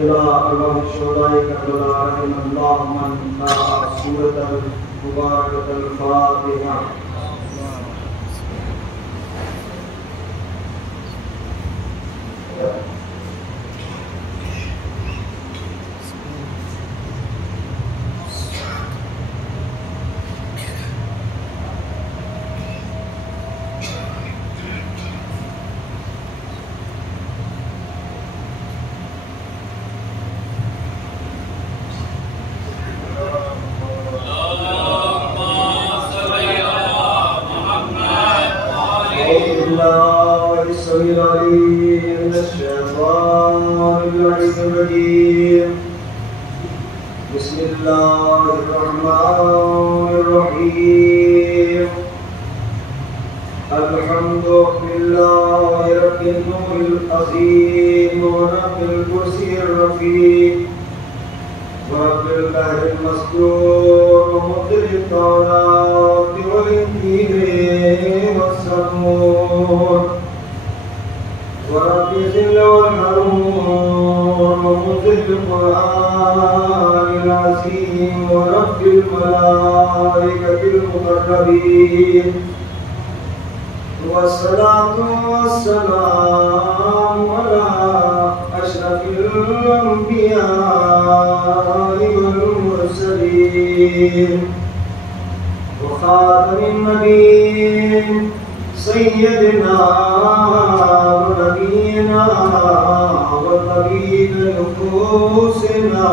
इला अरवाह शुहदाए करबला रहमल्लाहु मन सूरतल मुबारकतल फातिहा। बिस्मिल्लाहिर्रहमानिर्रहीम। अल्हम्दुलिल्लाहि रब्बिल नूरिल अज़ीम व रब्बिल कुर्सियर रफ़ीक व रब्बिल बहरिल मस्जूर व मुक़िलित तौरात वल इंजील वस्सबूर व रब्बिल ज़िल वल हारून व मुज़िल क़ुरआनिल अज़ीम व रब्बिल मलाइकतिल मुक़र्रबीन वस्सलातु वस्सलामु अला अशरफिल अंबिया'i वल मुरसलीन व खातमिन नबिय्यीन सय्यदिना व नबीना व तबीब नुफूसिना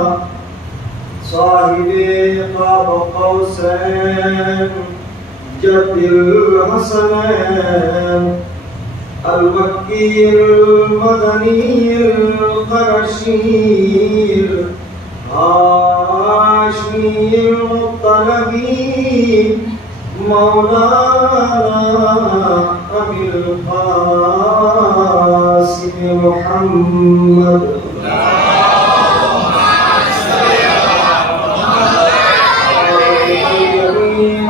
साहिबे क़ाब क़ौसैन जद्दिल हसनैन अल-मक्कील मदनील क़रशील हाशमील मुत्तलबी मौलाना अबिल क़ासिम मुहम्मद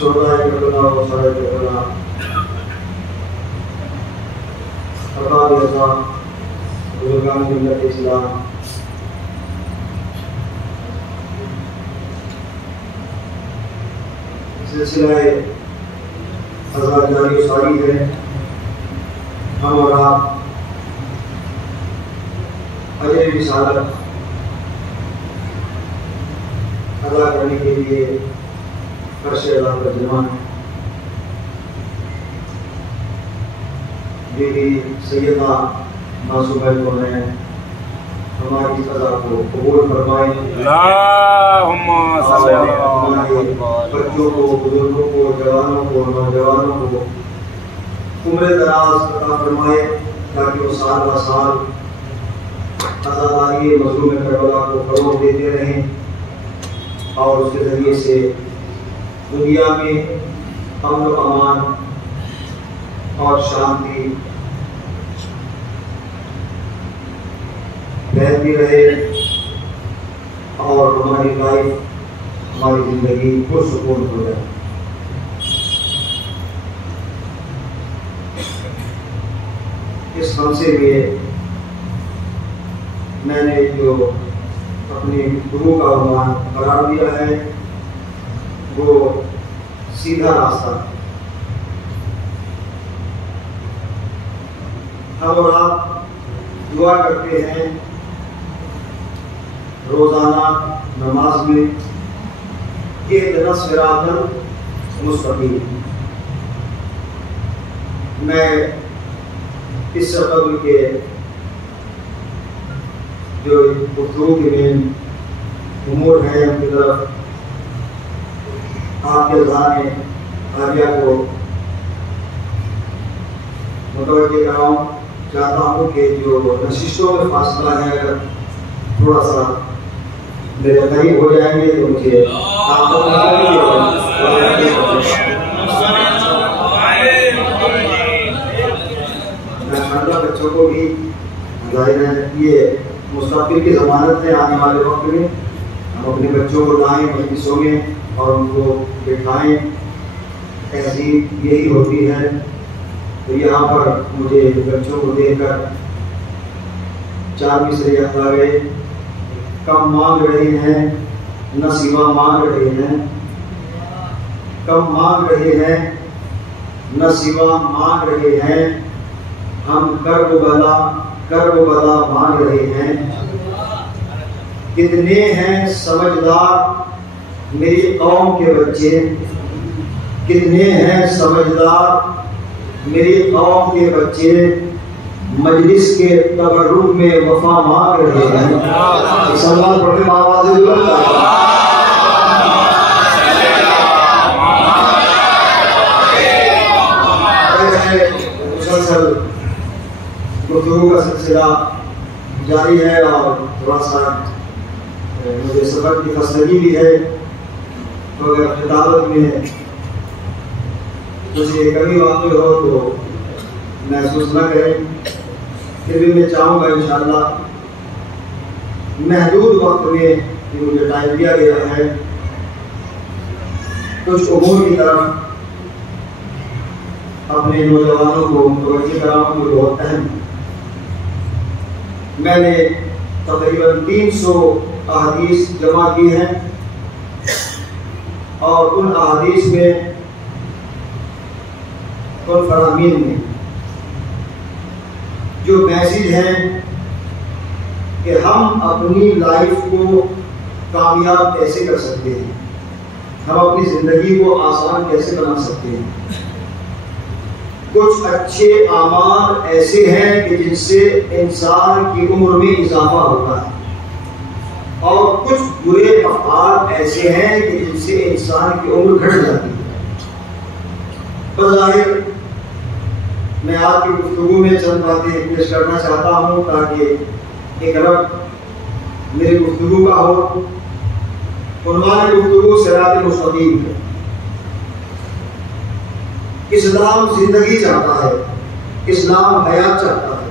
शुहदाए करबला व शहादाए करबला अरबाब रज़ा बुजुर्गान मिल्लत इस्लाम सिलसिला क़ज़ा जारी सारी है। हम और आप अजर रिसालत अदा करने के लिए अर्शे अल्लाह का जमान बीबी सैयदा मासूमा को है हमारी क़ज़ा को कबूल फरमाए। अल्लाहुम्मा सल्ली अला बच्चों को, बुजुर्गों को, जवानों को, नौजवानों को उम्र दराज अता फरमाए ताकि वो साल ब साल आज़ादारी मज़लूम करबला को फरोग़ देते रहें और उसके ज़रिए से दुनिया में अमन व अमान और शांति बहती रहे और हमारी लाइफ, हमारी जिंदगी पुरसुकून हो जाए। इस हमसे में मैंने जो अपने गुरु का अनुमान करार दिया है वो सीधा रास्ता। हम और आप दुआ करते हैं रोजाना नमाज में कि इहदिना सिरातल मुस्तकीम। मैं इस सफर के जो गुफ्तगू के मेन उमूर हैं उनकी तरफ आपके अज़ान आलिया को मुतवज्जो कराऊं चाहता हूँ कि जो नशिस्तों में फासला है अगर थोड़ा सा मेरे करीब हो जाएंगे तो मुझे बच्चों को भी जाहिर है ये मुस्तक़बिल की ज़मानत है। आने वाले वक्त में हम अपने बच्चों को लाएं मजलिसों में और उनको बिठाएं, तहजीब यही होती है। तो यहाँ पर मुझे बच्चों को देखकर 4 मिसरे याद आ गए। कम मांग रहे हैं न सिवा मांग रहे हैं, कम मांग रहे हैं न सिवा मांग रहे हैं, हम कर्ब बला मांग रहे हैं। कितने हैं समझदार मेरी कौम के बच्चे, कितने हैं समझदार मेरी कौम के बच्चे, मजलिस के तबर्रुक में वफा मांग रहे हैं। सवाल पढ़ने आवाज़ मुसलसल गुफ्तगू का सिलसिला जारी है और थोड़ा सा मुझे सफर की खस्तगी भी है। तो अगर खिताबत में कुछ कमी वाक़ई हो तो महसूस न करें। फिर भी मैं चाहूँगा इंशाअल्लाह महदूद वक्त में जो मुझे टाइम दिया गया है कुछ उमूर की तरफ अपने नौजवानों को मुतवज्जो कराऊँ जो बहुत अहम। मैंने तकरीबन 300 अहादीस जमा की हैं और उन अहादीस में उन फरामीन में जो मैसेज है कि हम अपनी लाइफ को कामयाब कैसे कर सकते हैं, हम अपनी ज़िंदगी को आसान कैसे बना सकते हैं। कुछ अच्छे आमाल ऐसे हैं कि जिनसे इंसान की उम्र में इजाफा होता है और कुछ बुरे अफ़आल ऐसे हैं कि जिनसे इंसान की उम्र घट जाती है। बज़ाहिर मैं आपकी गुफ्तगू में चंद बातें पेश करना चाहता हूँ ताकि एक रब्त मेरी गुफ्तगू का हो। उन्वान गुफ्तगू सिरात मुस्तकीम है। इस्लाम जिंदगी चाहता है, इस्लाम हयात चाहता है।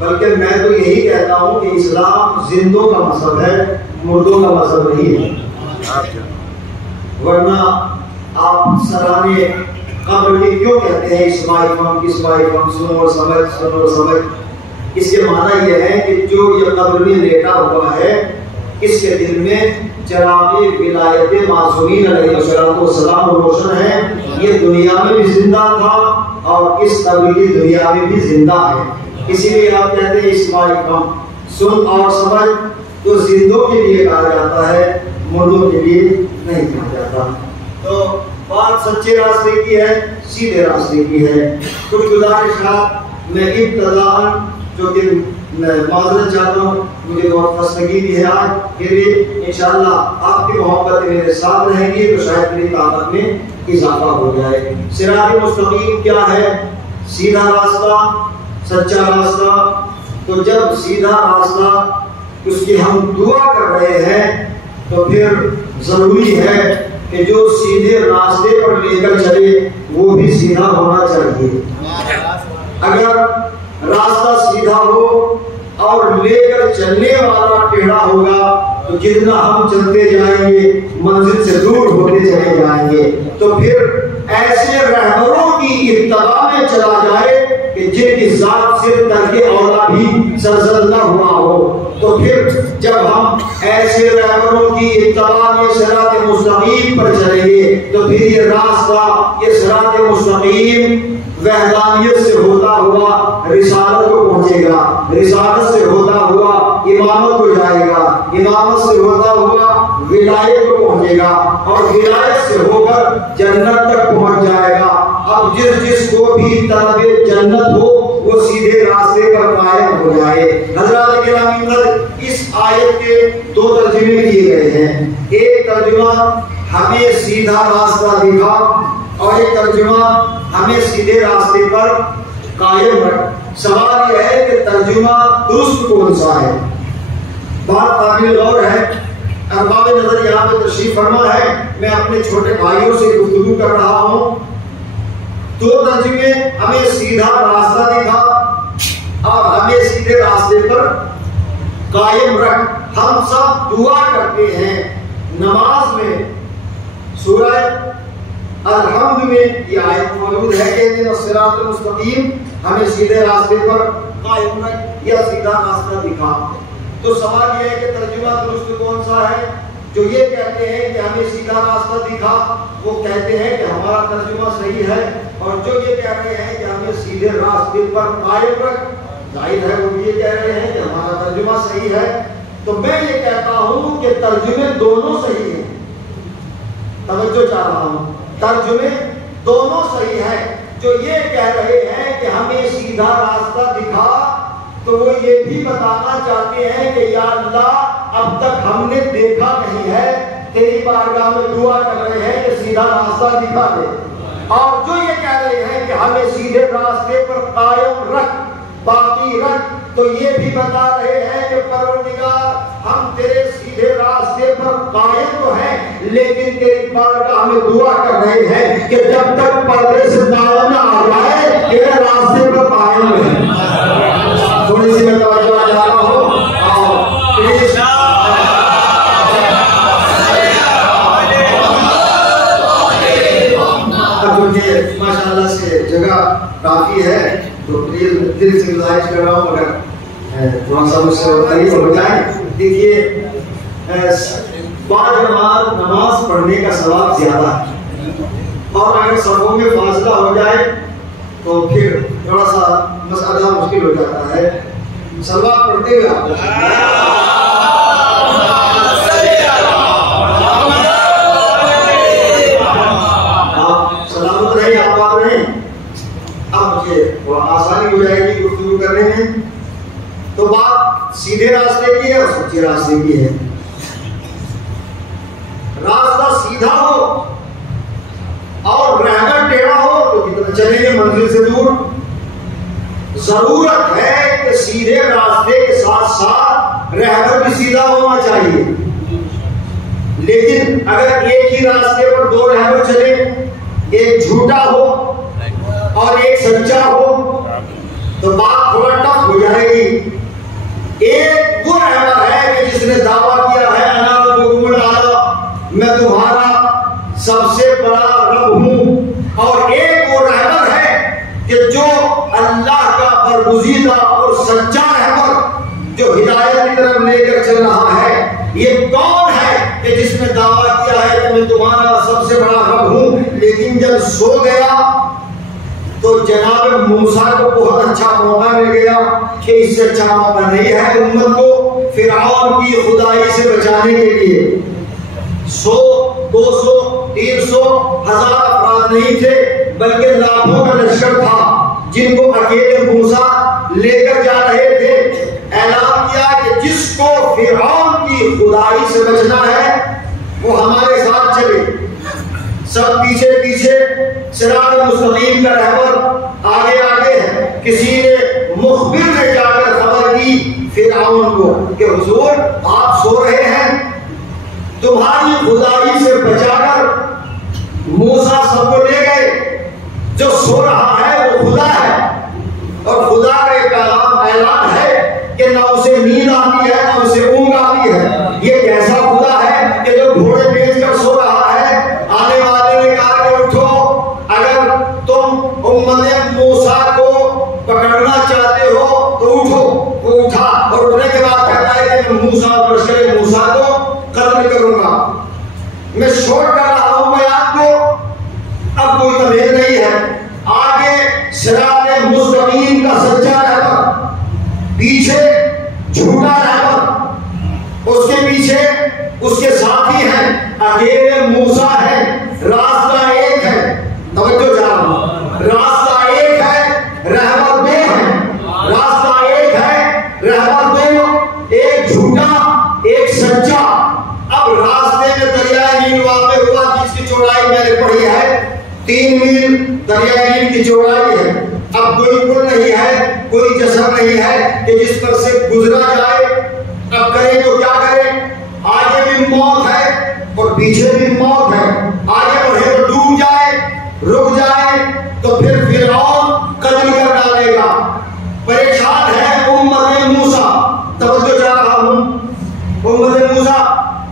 बल्कि मैं तो यही कहता हूँ कि इस्लाम जिंदों का मजहब है, मुर्दों का मजहब नहीं है। वरना आप सराहने कब्र के क्यों कहते हैं इस्माइल सुनो समझ। इसके माना यह है कि जो ये कब्र में लेटा हुआ है इसके दिल में चरागे विलायत मासूमीन अलैहिस्सलाम रोशन है। ये दुनिया में भी जिंदा था और इस कब्र की दुनिया में भी जिंदा है। इसीलिए आप कहते हैं इस्माइल सुन और समझ। तो जिंदों के लिए कहा जाता है, मुर्दों के लिए नहीं कहा जाता। तो बात सच्चे रास्ते की है, सीधे रास्ते की है। कुछ गुजारिशात मैं इब्तिदाअन जो कि मैं माजरत चाहता हूँ, मुझे बहुत खस्तगी भी है आज। फिर भी इंशाअल्लाह आपकी मोहब्बत मेरे साथ रहेगी तो शायद मेरी ताकत में इजाफा हो जाए। सिरात मुस्तकीम क्या है? सीधा रास्ता, सच्चा रास्ता। तो जब सीधा रास्ता उसकी हम दुआ कर रहे हैं तो फिर जरूरी है कि जो सीधे रास्ते पर लेकर चले वो भी सीधा होना चाहिए। अगर रास्ता सीधा हो और लेकर चलने वाला टेढ़ा होगा तो जितना हम चलते जाएंगे मंजिल से दूर होते चले जाएंगे। तो फिर ऐसे रहबरों की इत्तबा में चला जाए कि जिनकी जात से तर्के औला भी सरसद न हुआ हो। तो फिर जब हम ऐसे रहबरों की इत्तबा में सिरात मुस्तकीम पर चलेंगे तो फिर ये रास्ता, ये सिरात मुस्तकीम वहदानियत से होता हुआ रिसालत को पहुंचेगा, रिसालत से होता हुआ इमामत को जाएगा, इमामत से होता हुआ विलायत को पहुंचेगा और विलायत से होकर जन्नत तक पहुंच जाएगा। अब जिसको भी तलबे जन्नत हो वो सीधे रास्ते पर कायम हो जाए। हज़रात गिरामी कद्र इस आयत के दो तर्जुमे किए गए हैं। एक तर्जुमा हमें सीधा रास्ता दिखा और एक तर्जुमा हमें सीधे रास्ते पर कायम रख। सवाल यह है कि तर्जुमा दुरुस्त कौन सा है? बात काबिल गौर है। अरबाब नजर यहाँ पे तशरीफ फरमा है, मैं अपने छोटे भाइयों से गुफ्तगू कर रहा हूँ। दो तर्जुमे, हमें सीधा रास्ता दिखा और हमें सीधे रास्ते पर कायम रख। हम सब दुआ करते हैं नमाज में, सूरह अल-हम्द में ये आयत मौजूद है कि सिरातुल मुस्तकीम, हमें सीधे रास्ते पर कायम रख या सीधा रास्ता दिखा। तो सवाल यह है कि तर्जुमा दुरुस्त कौन सा है? जो ये कहते हैं कि हमें सीधा रास्ता दिखा वो कहते हैं कि हमारा तर्जुमा सही है, और जो ये कह रहे हैं कि हमें सीधे रास्ते पर कायम रख, जाहिर है वो भी ये कह रहे हैं कि हमारा तर्जुमा सही है। तो मैं ये कहता हूँ कि तर्जुमे दोनों सही हैं। तवज्जो चाह रहा हूँ, तर्जुमे दोनों सही है। जो ये कह रहे हैं कि हमें सीधा रास्ता दिखा तो वो ये भी बताना चाहते हैं कि या अल्लाह अब तक हमने देखा नहीं है, तेरी बारगाह में दुआ कर रहे हैं कि सीधा रास्ता दिखा दे। और जो ये कह रहे हैं कि हमें सीधे रास्ते पर कायम रख, बाकी रख, तो ये भी बता रहे हैं कि परवरदिगार हम तेरे सीधे रास्ते पर कायम तो हैं, लेकिन तेरी बारगाह में दुआ कर रहे हैं कि जब तक पर्दे से बाहर न आ जाए तेरे रास्ते पर कायम है। थोड़ी सी मैं तवज्जो चाह रहा हूँ और प्लीज माशाल्लाह से जगह काफी है तो प्लीज दिल से गुजारिश कर रहा हूँ अगर थोड़ा सा मुझसे तारीफ हो जाए। देखिए बाजमात नमाज पढ़ने का सवाब ज्यादा है और अगर सबों में फासला हो जाए तो फिर थोड़ा सा मसला मुश्किल हो जाता है। सलवात पढ़ते हुए आप सलामत रहे, आबाद रहे। अब मुझे आसानी हो जाएगी गुफ्तगू करने में। तो बात सीधे रास्ते की है और सच्चे रास्ते की है। रास्ता सीधा हो और रहबर टेढ़ा हो तो कितना चलेंगे मंजिल से दूर। जरूरत है कि सीधे रास्ते के साथ साथ रहबर भी सीधा होना चाहिए, लेकिन अगर एक ही रास्ते पर दो रहबर चले, एक झूठा हो और एक सच्चा हो, तो बात थोड़ा टफ हो जाएगी। एक वो रहबर है कि जिसने दावा किया है अना रब्बुकुमुल आला, मैं तुम्हारा सबसे बड़ा रब हूं, और एक वो रहबर है कि जो अल्लाह का बरगुज़ीदा और सच्चा रहबर जो हिदायत की तरफ लेकर चल रहा है। ये कौन है कि जिसने दावा किया है कि मैं तुम्हारा सबसे बड़ा रब हूं, लेकिन जब सो गया तो जनाब मूसा को बहुत अच्छा मौका मिल गया कि इससे अच्छा मौका नहीं है उम्मत को फिरऔन की खुदाई से बचाने के लिए। 100, 200, 300, 1000 अफराद नहीं थे, बल्कि लाखों का लश्कर था जिनको अकेले मूसा लेकर जा रहे थे। ऐलान किया कि जिसको फिरऔन की खुदाई से बचना है वो हमारे साथ चले। सब पीछे पीछे, सिरात मुस्तकीम का रहबर आगे आगे है। किसी ने मुखबिर ने जाकर खबर की फिरऔन को कि हुजूर आप सो रहे हैं, तुम्हारी खुदाई से बचाकर मूसा सबको ले गए। जो सो रहा है वो खुदा है, और खुदा का एक ऐलान है कि कि ना उसे नींद आती है ना उसे ऊंघ आती है। ये कैसा खुदा है कि जो घोड़े बेचकर सो रहा है। आने वाले ने कहा कि उठो, अगर तुम उम्मते मूसा को पकड़ना चाहते हो तो उठो। वो उठा और उठने के बाद कहता है कि मैं मूसा और लश्कर मूसा को कत्ल करूंगा। मैं शोर कर रहा हूं बयान को, अब कोई तमेज नहीं है। आगे सिराते मुस्तकीम का सच्चा रहबर, पीछे झूठा रहबर, उसके पीछे उसके साथी हैं, अकेले मूसा है। रास्ता एक है, तवज्जो जानो, रास्ता एक है, रहबर दो है। रास्ता एक है, रहबर दो, एक झूठा एक सच्चा। अब रास्ते में दरियाए नील वाक़ हुआ जिसकी चौड़ाई मैंने पढ़ी है 3 मील दरियाए नील की चौड़ाई है। अब कोई पुल नहीं है, कोई जसर नहीं है कि जिस पर से गुजरा जाए। अब करें तो क्या करें? आगे भी मौत है और पीछे भी मौत है। आगे बढ़े तो डूब जाए, रुक जाए तो फिर फिरौन कत्ल कर डालेगा। परेशान है उम्मत मूसा, तवज्जो जा रहा हूं, उम्मत मूसा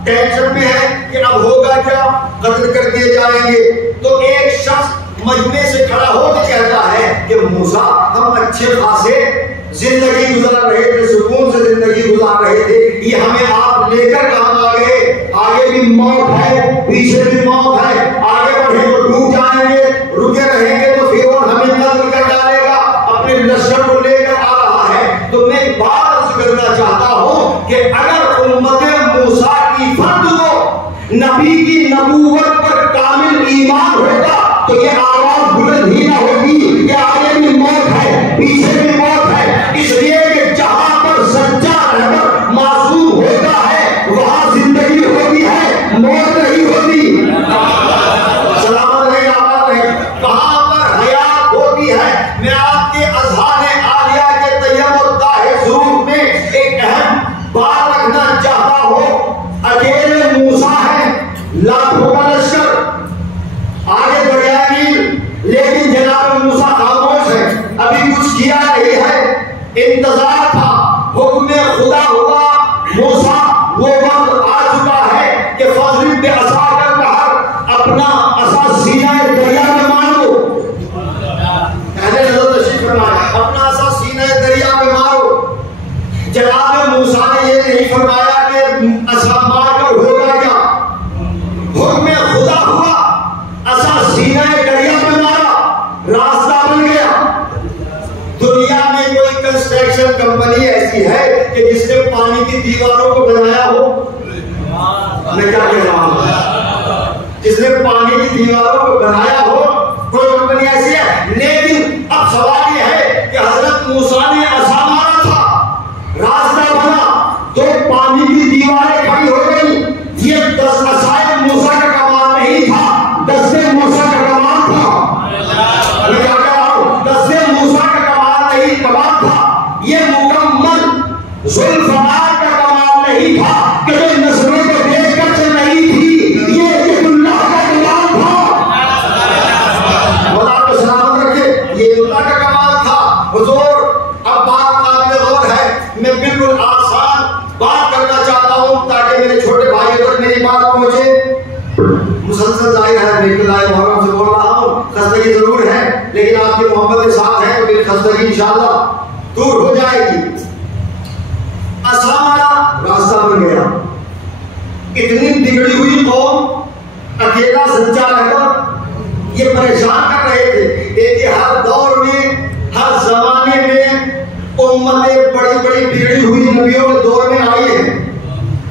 टेंशन में है कि अब होगा क्या, कत्ल कर दिए जाएंगे। तो एक शख्स मजमे से खड़ा होकर कहता है कि मूसा, हम अच्छे खासे जिंदगी गुजार रहे थे, सुकून से जिंदगी गुजार रहे थे, ये हमें आप लेकर कहां आ गए? आगे भी मौत है, पीछे भी मौत है। आगे बढ़े तो डूब जाएंगे, रुके रहेंगे तो फिर हमें कत्ल कर डालेगा। अपने लश्कर को लेकर आ रहा है। तो मैं बात अर्ज करना चाहता हूं कि अगर उम्मते मूसा की फर्द को नबी की नबूवत पर कामिल ईमान होता तो ये आवाज बुलंद ही ना होगी कि आगे भी मौत है, पीछे भी मौत है। इसलिए कि जहां पर सच्चा रहबर मासूम होता है वहां जिंदगी होती है, मौत नहीं होती। सलामत रहे, आबाद रहे। कहां पर हयात होती है? मैं आपके अज़हाने आलिया के तय्यब और ताहिर ज़ुरूर में एक अहम बात रखना चाहता हूं। अकेले मूसा है, लाखों का लश्कर आगे दरिया नील, लेकिन जनाब मूसा खामोश है, अभी कुछ किया नहीं है। इंतजार था, हुक्म खुदा हुआ। मूसा वो वक्त आ चुका है कि फज़ल पे असा कर बाहर अपना असा सीना दरिया में मारो। अपना असा सीना दरिया में मारो। जनाब मूसा ने ये नहीं फरमाया कि असा मारकर होगा क्या, हुक्म खुदा हुआ, असा सीना दरिया में मारा, रास्ता बन गया। दुनिया में कोई कंस्ट्रक्शन कंपनी ऐसी है कि जिसने पानी की दीवारों को बनाया हो? मैं क्या कह रहा हूं, जिसने पानी की दीवारों को बनाया हो कोई कंपनी ऐसी है? लेकिन अब सवाल यह है कि हजरत मूसा ने असा मारा था, रास्ता बना, तो पानी की दीवारें खड़ी हो गई। ये 10 असाए मूसा का कमाल नहीं था, 10 मूसा का कमाल था। मैं क्या कह रहा हूं? 10 मूसा का कमाल नहीं, कमाल था। ये मुकम्मल जुल्फकार का कमाल नहीं था कि जो नस्लों को देखकर चल रही थी, ये अल्लाह का कमाल था। खुदा को सलामत रखे, ये अल्लाह का कमाल था। हुजूर, अब बात काबिल गौर है। मैं बिल्कुल आसान बात करना चाहता हूं ताकि मेरे छोटे भाई तक मेरी बात पहुंचे। मुसलसल जाहिर है निकलाए मुहर्रम से बोल रहा हूं, खस्तगी जरूर है, लेकिन आपकी मोहब्बत के साथ है तो मेरी खस्तगी इंशाअल्लाह दूर हो जाएगी। आसाना रास्ता बन गया। इतनी बिगड़ी हुई कौम, अकेला सच्चा रहकर ये परेशान कर रहे थे। देखिए हर दौर में, हर जमाने में उम्मतें बड़ी बड़ी बिगड़ी हुई नबियों के दौर में आई है,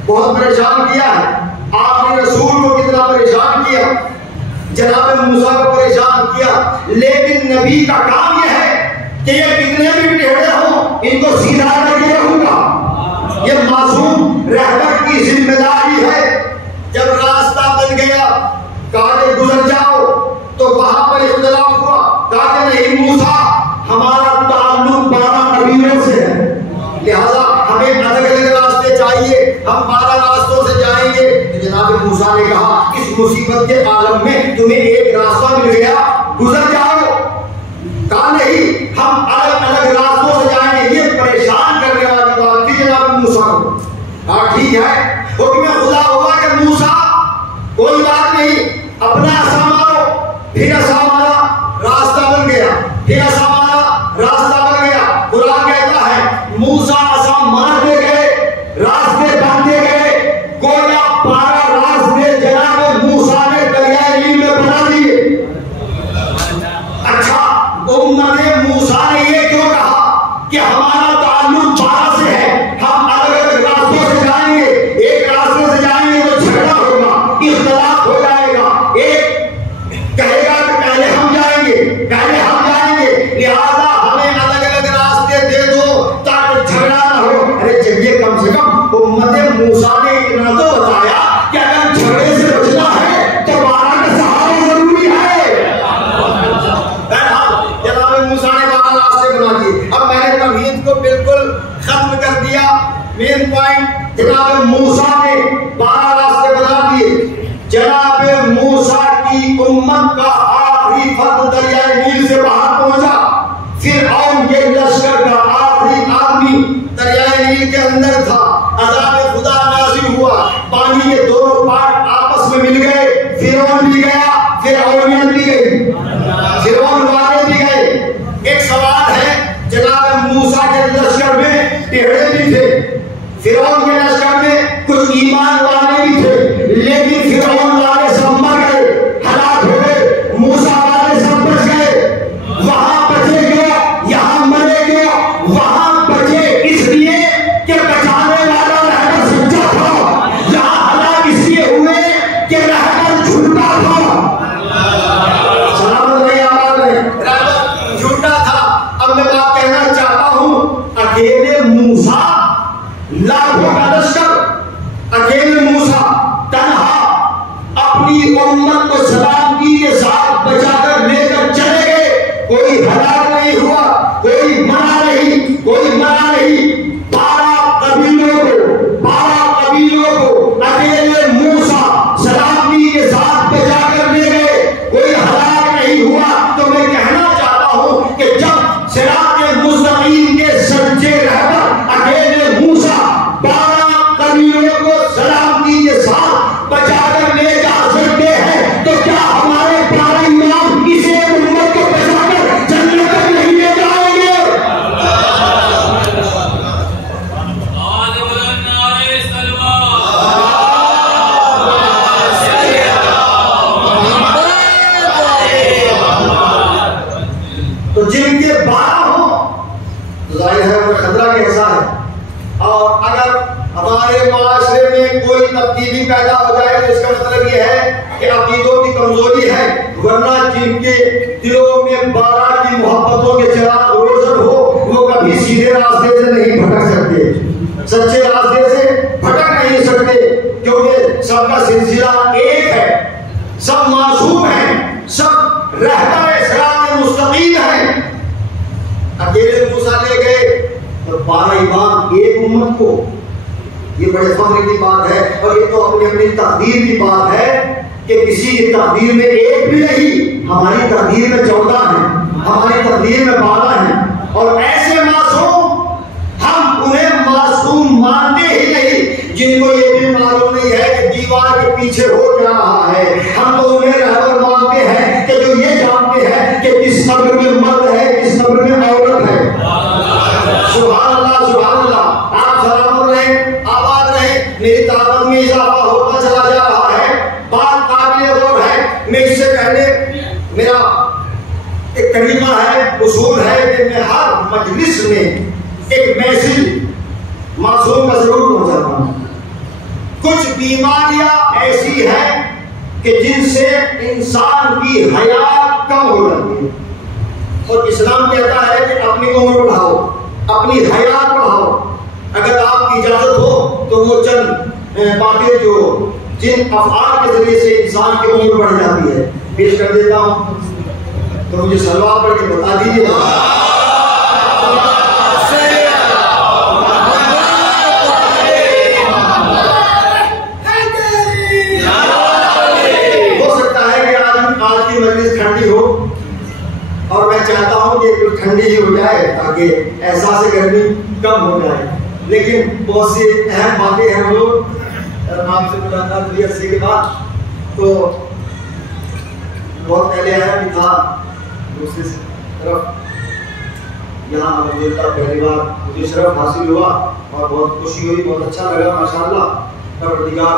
बहुत परेशान किया है। आपने रसूल को कितना परेशान किया, जनाब मूसा को परेशान किया, लेकिन नबी का काम यह है कि ये कितने भी टेढ़े हो इनको सीधा करके रहूंगा। ये मासूम रहबर की जिम्मेदारी है। जब रास्ता बन गया, कहा कि गुजर जाओ, तो वहां पर इख्तिलाफ हुआ। कहा कि नहीं मूसा, हमारा ताल्लुक 12 नबियों से है, लिहाजा हमें अलग अलग रास्ते चाहिए, हम 12 रास्तों से जाएंगे। तो जनाब मूसा ने कहा इस मुसीबत के आलम में तुम्हें एक रास्ता मिल गया, गुजर जाओ। कहा नहीं, हम अलग अलग रास्तों से जाएंगे। ये परेशान करने वाली बात कि हमारा ताल्लुक बारह से है, हम अलग अलग रास्तों से जाएंगे, एक रास्ते से जाएंगे तो झगड़ा होगा, इख्तिलाफ हो जाएगा, एक कहेगा कि पहले हम जाएंगे, लिहाजा हमें अलग अलग रास्ते दे दो ताकि झगड़ा ना हो। अरे चलिए, कम से कम उम्मत मूसा ने इतना तो बताया कि अगर झगड़े से बचना है तो बारह का सहारा जरूरी है। जनाब मूसा ने 12 रास्ते बना दिए। अब मैंने तौहीद को बिल्कुल खत्म कर दिया। मेन पॉइंट, जनाब मूसा ने 12 रास्ते बना दिए। जनाब मूसा की उम्मत का आखिरी फर्द दरियाए नील से बाहर पहुंचा। फिरऔन के लश्कर का आखिरी आदमी दरियाए नील के अंदर था। अज़ाब खुदा नाज़िल हुआ, पानी के दोनों पार्ट आपस में मिल गए। फिरऔन भी गया, फिरऔनियत भी गई, फिरऔन वाले भी गए। एक सवाल है, जनाब मूसा के लश्कर में टेढ़े भी थे, फिरऔन के लश्कर में कुछ ईमान वाले भी थे, लेकिन फिरऔन वाले सब मर गए, हलाक हो गए। मूसा वाले सब बच गए। वहां बचेंगे, यहां मरेंगे। वहां बचे इसलिए कि बचाने वाला रहकर सच्चा था, यहां हलाक इसलिए हुए कि रहकर झूठा था। सलामत रहे, आबाद रहे, रहकर झूठा था। अब मैं बात कहना चाहता हूं, अकेले मूसा, लाखों का लश्कर, अकेले मूसा तन्हा अपनी उम्मत को सलामती के साथ बचाकर लेकर चले गए। कोई हलाक नहीं हुआ, कोई मरा नहीं, कोई मरा नहीं। 12 कबीलों को अकेले मूसा सलामती के साथ बचाकर ले गए, कोई हलाक नहीं हुआ। तो मैं कहना चाहता हूं कि जब सिराते मुस्तकीम के सच्चे रहबर अकेले मूसा 12 कबीलों को सलामती के साथ बचाकर ले जा सकते हैं, तो क्या हमारे 12 इमाम इसे उम्मत को बचाकर जन्नत तक नहीं ले जाएंगे? तो जिनके 12 हो, जाहिर है उन्हें खतरा कैसा है। और अगर हमारे माशरे में कोई तब्दीली पैदा हो जाए तो इसका मतलब यह है कि अकीदों की कमजोरी है। वरना जिनके दिलों में 12 की मोहब्बतों के चिराग रोशन हो, वो कभी सीधे रास्ते से नहीं भटक सकते, सच्चे रास्ते से भटक नहीं सकते, क्योंकि सबका सिलसिला एक है, सब मासूम है, सब रहबर सिरात मुस्तकीम है। अकेले मूसा ले गए तो 12 इमाम एक उम्मत को, ये बड़े फख्र की बात है। और ये तो अपनी अपनी तकदीर की बात है कि किसी की तकदीर में एक भी नहीं, हमारी तकदीर में 14 है, हमारी तकदीर में 12 है। और ऐसे मासूम, हम उन्हें मासूम मानते ही नहीं जिनको ये भी मालूम नहीं है कि दीवार के पीछे हो क्या रहा है। हम तो उन्हें रहबर मानते हैं कि जो ये जानते हैं कि किस कब्र में मर्द है, किस कब्र में औरत है। सुभान अल्लाह, सुभान अल्लाह। आप सलामत रहें, आबाद रहें। मेरी ताकत में इजाफा होता चला जा रहा है। बात काबिल गौर है। मैं इससे पहले, मेरा एक तरीका है, उसूल है कि मैं हर मजलिस में एक मैसेज मासूम का जरूर पहुंचाता हूं। कुछ बीमारियां ऐसी हैं कि जिनसे इंसान की हयात कम हो जाती है, और इस्लाम कहता है कि अपनी उम्र बढ़ाओ, अपनी हयात बढ़ाओ। अगर आपकी इजाजत हो तो वो चंद बातें जो जिन अफआल के जरिए से इंसान की उम्र बढ़ जाती है पेश कर देता हूं। तो मुझे सलवात पढ़ के बता दीजिए। हो सकता है कि आज की मजलिस ठंडी हो, और मैं चाहता हूं कि ठंडी ही हो जाए ताकि एहसास गर्मी कम हो जाए। लेकिन बहुत सी अहम बातें हैं। हम लोग आपसे मुलाकात हुई अर्से के बाद, तो बहुत पहले आया भी था दूसरी तरफ, यहाँ अलहमदुलिल्लाह पहली बार मुझे शरफ हासिल हुआ और बहुत खुशी हुई, बहुत अच्छा लगा। माशाअल्लाह परवरदिगार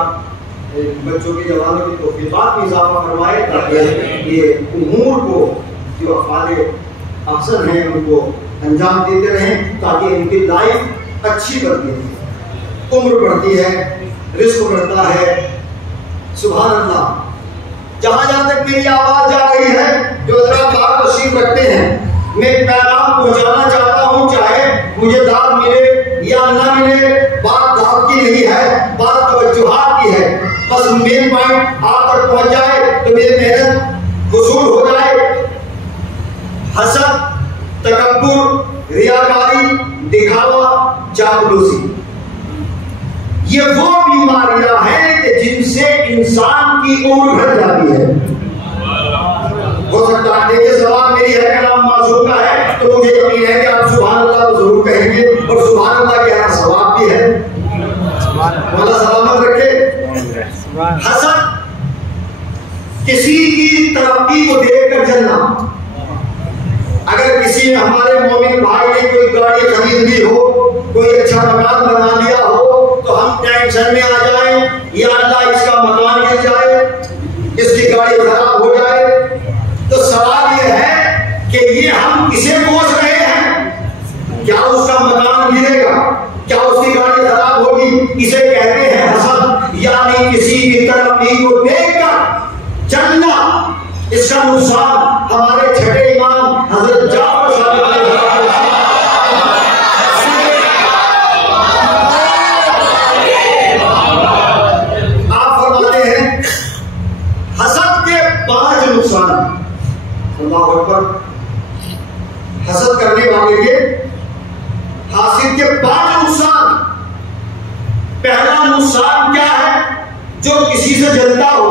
बच्चों की जवानों की तौफीक़ात में इजाफा फरमाए ताकि ये उमूर को जो अफ़ाले अक्सर हैं उनको अंजाम देते रहें ताकि इनकी लाइफ अच्छी बनती है, उम्र बढ़ती है, रिस्क बढ़ता है। सुभान अल्लाह। जहां जहां तक मेरी आवाज जा रही है, जो हज़रात बाहर तशरीफ रखते हैं, मैं पैगाम पहुंचाना चाहता हूं, चाहे मुझे दाद मिले या ना मिले, बात दाद की नहीं है, बात तवज्जुहात की है। बस मेन पॉइंट आप तक पहुंच जाए तो मेरी मेहनत वसूल हो जाए। हसद, तकब्बुर, रियाकारी, दिखावा, चापलूसी, ये वो बीमारियां हैं कि जिनसे इंसान की उम्र घट जाती है। हो सकता है देखिए सवाल मेरी है, कलाम मासूम का है, तो मुझे यकीन है कि आप सुभान अल्लाह तो जरूर कहेंगे, और सुभान अल्लाह के यहाँ सवाब भी है। अल्लाह सलामत रखे। हसद किसी की तरक्की को देखकर जलना। अगर किसी हमारे मोमिन भाई ने कोई गाड़ी खरीद ली हो, कोई अच्छा मकान बना लिया हो, तो हम टेंशन में आ जाएं, या अल्लाह इसका मकान गिर जाए, इसकी गाड़ी खराब हो जाए। तो सवाल यह है कि ये हम किसे कोस रहे हैं? क्या उसका मकान गिरेगा? क्या उसकी गाड़ी खराब होगी? इसे कहते हैं हसद, यानी किसी की तरक्की को देखकर जलना। इसका नुकसान हमारे छठे इमाम हज़रत जाफर आप फरमाते हैं हसद के 5 नुकसान। अल्लाह अकबर। हसद करने वाले के हासिद के 5 नुकसान। पहला नुकसान क्या है? जो किसी से जलता हो।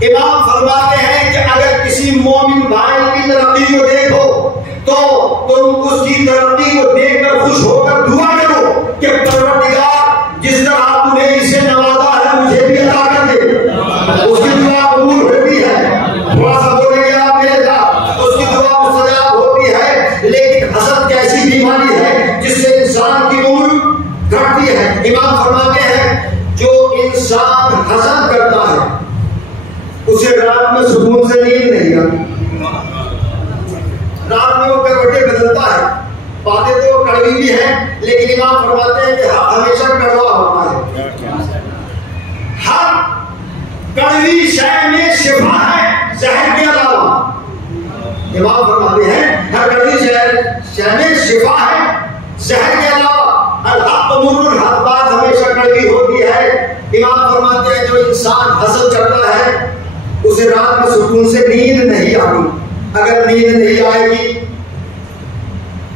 इमाम फरमाते हैं कि अगर किसी मोमिन भाई की तरक्की को देखो तो तुम उसकी तरक्की को देखकर खुश होकर दुआ करो कि परवरदिगार जिस तरह तूने इसे नवाजा है मुझे भी अता कर दे। उसकी दुआ कबूल होती है। थोड़ा सा बोलेंगे आप मेरे साथ, उसकी दुआ मुस्तजाब होती है। लेकिन हसद कैसी बीमारी है जिससे इंसान की उम्र घटती है। इमाम फरमाते हैं जो इंसान हसद करता है उसे रात में सुकून से नींद नहीं आती। रात में वो करवटें बदलता है। बातें तो कड़वी भी हैं, लेकिन इमाम फरमाते हैं कि हमेशा कड़वा होता है। हर कड़वी शय में शिफा है जहर के अलावा। इमाम फरमाते हैं हर कड़वी शय में शिफा है जहर के अलावा। अल-हक़ मुर्रुल हक़, बात हमेशा कड़वी होती है। इमाम फरमाते हैं जो इंसान हसद करता है उसे रात में सुकून से नींद नहीं आती। अगर नींद नहीं आएगी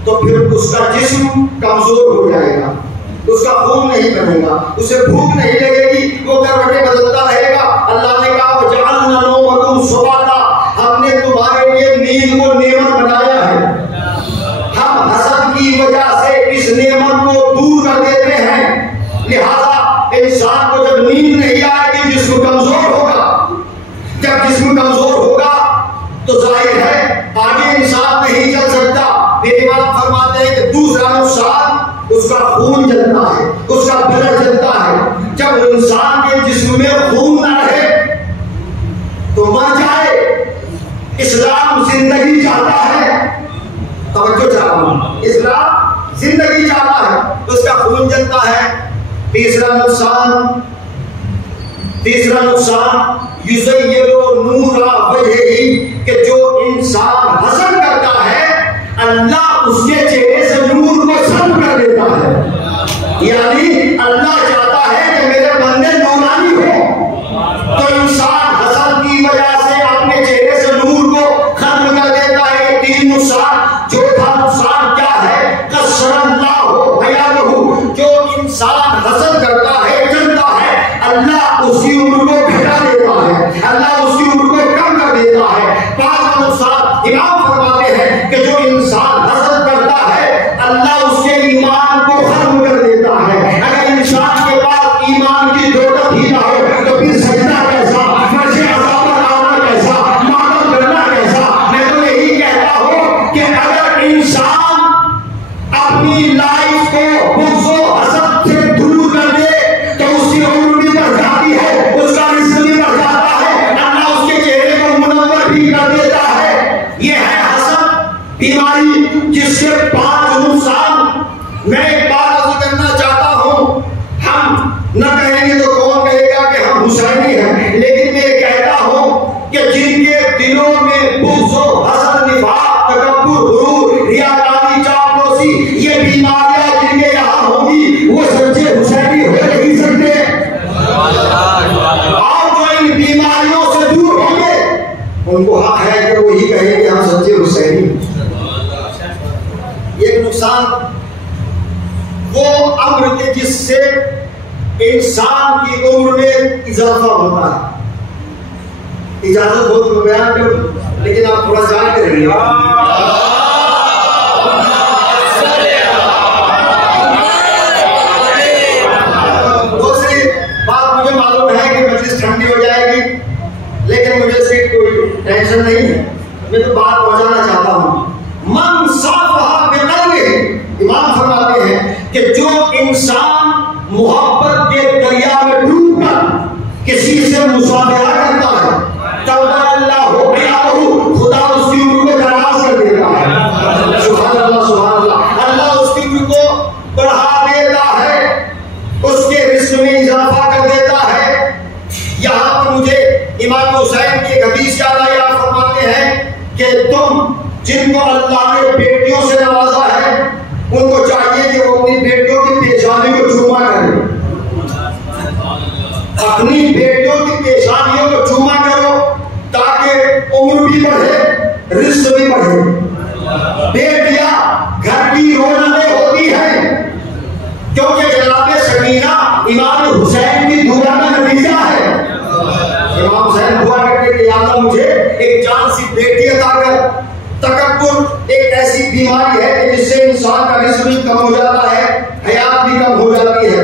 तो फिर उसका जिस्म कमजोर हो जाएगा, उसका खून नहीं बनेगा, उसे भूख नहीं लगेगी, वो करवटें बदलता रहेगा। अल्लाह ने कहा वजअलना नौमकुम सुबाता, हमने तुम्हारे लिए नींद को नेमत बनाया है। हम हसद की वजह से इस नेमत को दूर कर देते हैं। लिहाजा इंसान को जब नींद नहीं आएगी जिस्म कमजोर होगा। जब जिस्म कमजोर होगा तो जाहिर है आगे इंसान नहीं चल सकता। मेरे इमाम फरमाते हैं कि दूसरा नुकसान उसका खून जलता है, उसका ब्लड जलता है। जब इंसान के जिस्म में खून ना रहे तो मर जाए। इस्लाम जिंदगी चाहता है, तवज्जो चाहता हूं, इस्लाम जिंदगी चाहता है, उसका खून जलता है। तीसरा नुकसान युज़य्यिनु नूरा वजहिही, कि जो इंसान हसद करता है अल्लाह उसके चेहरे से नूर को सल्ब कर देता है। यानी अल्लाह चाहता है कि मेरे बंदे नूरानी हो, तो इंसान हसद की वजह से अपने चेहरे से नूर को खत्म कर देता है। 3 नुकसान। चौथा नुकसान क्या है? कसरल्लाहु हयालहु, जो इंसान हसद करता है जलता है अल्लाह उसकी उम्र को घटा देता है, अल्लाह उसकी उम्र को कम कर देता है। 5वां नुकसान इमाम फरमाते हैं कि जो इंसान हसद करता है अल्लाह मैं एक बात अर्ज करना चाहता हूं, हम न कहेंगे तो कौन कहेगा कि हम हुसैनी हैं, लेकिन मैं कहता हूं कि जिनके दिलों में बुग़्ज़, हसद, निफाक, तकब्बुर, गुरूर, रियाकारी, चापलूसी, ये बीमारियां जिनके यहाँ होंगी, वो सच्चे हुसैनी हो नहीं सकते। और जो इन बीमारियों से दूर होंगे, उनको हक है कि वो ही कहेंगे हम सच्चे हुसैनी। एक नुकसान वो अम्र के जिससे इंसान की उम्र में इजाफा होता है। इजाजत हो तो बयान करूं, लेकिन आप थोड़ा जानते रहिए। दूसरी बात, मुझे मालूम है कि मजलिस ठंडी हो जाएगी, लेकिन मुझे इसकी कोई टेंशन नहीं है। मैं तो बात पहुंचाना चाहता हूं। मन साफ़हा बिक़ल्बिही, इमाम फरमाते हैं कि जो इंसान मोहब्बत के दरिया में डूबकर किसी से मुसाफिरा करता है, खुदा उसकी उम्र को दराज कर देता है। सुभान अल्लाह, सुभान अल्लाह। अल्लाह उसकी उम्र को बढ़ा देता है, उसके रिज़्क़ में इजाफा कर देता है। यहाँ पर मुझे इमाम हुसैन की एक हदीस याद आई। आप फरमाते हैं कि तुम जिनको अल्लाह ने बेटियों से नवाजा है, उनको चाहिए कि वो अपनी बेटियों की पेशानी को चूमा करें। अपनी बेटियों की पेशानियों को चूमा करो, ताकि उम्र भी बढ़े, रिज़्क़ भी बढ़े। बेटियां घर की रौनक होती है, क्योंकि जनाब सकीना इमाम हुसैन की दुआ का नतीजा है। इमाम हुसैन दुआ करके कि या अल्लाह मुझे एक जान सी बेटी अता कर। तकब्बुर एक ऐसी बीमारी है कि जिससे इंसान का रिज़्क़ भी कम हो जाता है, हयात भी कम हो जाती है।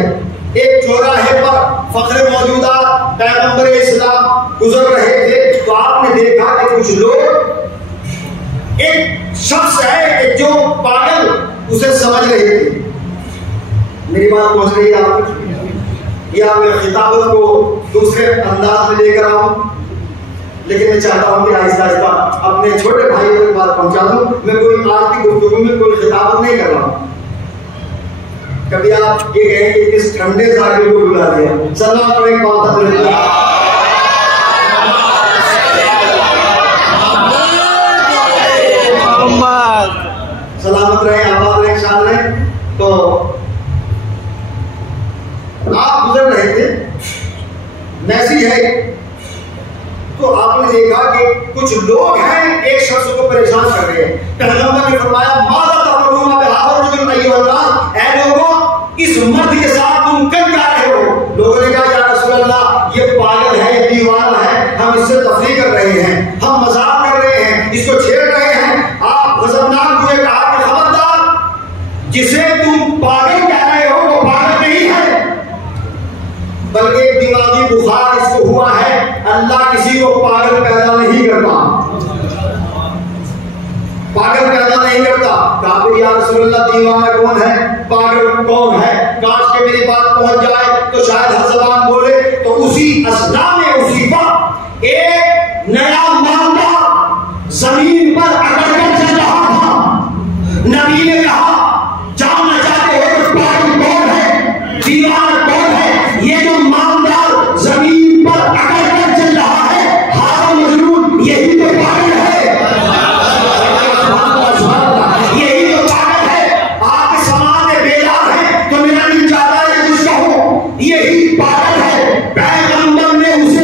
एक चौराहे पर फख्र मौजूदा पैगंबर इस्लाम गुजर रहे थे, तो आपने देखा कि कुछ लोग, एक शख्स है कि जो पागल उसे समझ रहे थे। मेरी बात पहुंच रही है आपको, या मैं खिताबत को दूसरे अंदाज में लेकर आऊं, लेकिन मैं चाहता हूं कि आहिस्ता आहिस्ता अपने छोटे भाइयों तक बात पहुंचा दूं। मैं कोई आज की गुफ्तगू में कोई खिताबत नहीं कर रहा हूं। कभी आप ये कहें कि किस ठंडे साहिब को बुला दिया। सलाम पर एक बात सलामत रहे, आबाद रहे, शान रहे। तो आप गुजर रहे थे, मैसी है, तो आपने देखा कि कुछ लोग हैं एक शख्स को परेशान कर रहे हैं। पैगंबर ने फरमाया माज़ा तअमरुना बिहाज़ा रजुल अय्युहन्नास, ऐ लोगों इस मर्द के साथ तुम कर क्या रहे हो? लोगों ने कहा या रसूल अल्लाह ये पागल है, ये दीवाना है, हम इससे तफरीक कर रहे हैं, हम मजाक कर रहे हैं, इसको छेड़ रहे हैं। आप गज़बनाक हुए, कहा कि खबरदार, जिसे तुम पागल कह रहे हो वो पागल नहीं है, बल्कि एक दिमागी बुखार इसको हुआ है। अल्लाह किसी को पागल पैदा नहीं करता, पागल पैदा नहीं करता। कहा या रसूलल्लाह दीवाना कौन है, पागल कौन है? काश के मेरी बात पहुंच जाए तो शायद हर ज़बान बोले। तो उसी असना में उसी वक्त एक नया मामला जमीन पर अकड़कर चल रहा था। नबी ने कहा जानना चाहते हो तो पागल कौन है, दीवाना कौन है? ये जो मामदार जमीन पर अकड़कर चल रहा है, हाज़ा मजनून, यही तो पागल है, यही तो पागल है। आप समाज में बेदार हैं तो मेरा दिल चाहता है कि कुछ कहो, यही पागल है। पैगंबर ने उसे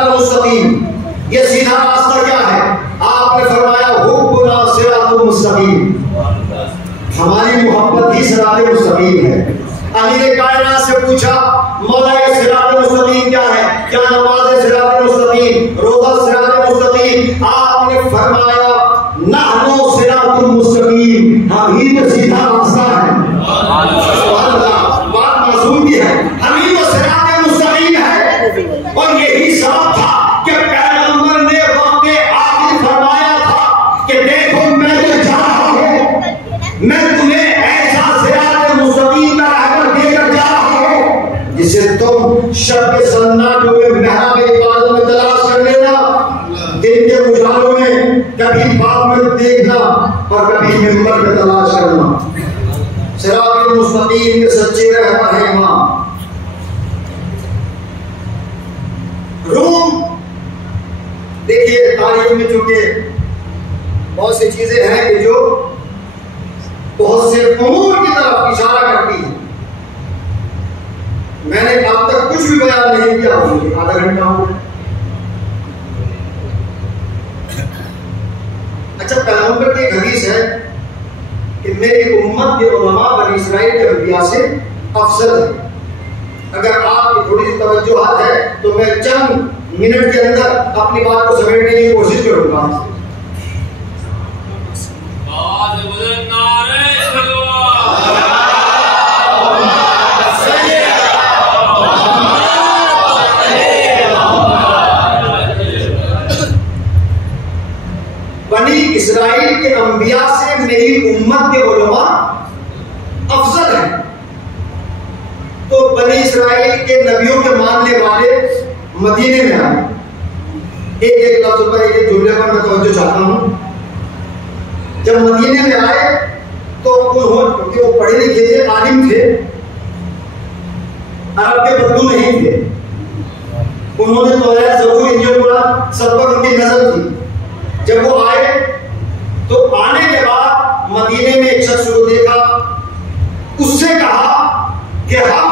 सिरातुल मुस्तकीम, ये सीधा रास्ता क्या है? आपने फरमाया हुब्बुना सिरातुल मुस्तकीम, हमारी मोहब्बत ही सिरातुल मुस्तकीम है। अमीर कायनात से पूछा मौला ये सिरातुल मुस्तकीम क्या है? क्या नमाज है सिरातुल मुस्तकीम, रोजा सिरातुल मुस्तकीम? आपने फरमाया नहनु सिरातुल मुस्तकीम, हम ही तो सीधा रास्ता है। सुभान अल्लाह, बात मासूम की है, हम ही तो सिरातुल मुस्तकीम है। और यही सबब था कि पैगंबर ने वक्त आखिर फरमाया था कि देखो मैं तो जा रहा हूं, मैं तुम्हें ऐसा सिरातुल मुस्तकीम का राह देकर जा रहा हूं जिसे तुम शब के सन्नाटों में महराब इबादत में तलाश कर लेना, दिन के उजालों में कभी बाग में देखना और कभी मिंबर में तलाश करना। सिरातुल मुस्तकीम के सच्चे रहबर है इमाम। रूम देखिए, तारीख में चूंकि बहुत सी चीजें हैं कि जो बहुत से उमूर की तरफ इशारा करती है। मैंने अब तक कुछ भी बयान नहीं किया, आधा घंटा हो गया। अच्छा, पैगंबर की एक हदीस है कि मेरी उम्मत के उलमा बनी इस्राइल के अंबिया से अफजल है। अगर आपकी थोड़ी सी तवज्जुहात है तो मैं चंद मिनट के अंदर अपनी बात को समेटने की कोशिश करूंगा। बनी इस्राइल के अंबिया से मेरी उम्मत के उलमा अफजल है। तो बनी इस्राइल के नबियों के मानने वाले मदीने में आए। एक एक लफ्ज पर, एक एक जुमले पर मैं तवज्जो चाहता हूं। जब मदीने में आए तो उन्होंने, वो पढ़े लिखे थे, आलिम थे, अरब के बद्दू नहीं थे। उन्होंने तौरात, ज़बूर, इंजील, कुरान सब पर उनकी नजर थी। जब वो आए तो आने के बाद मदीने में एक शख्स को देखा, उससे कहा कि हम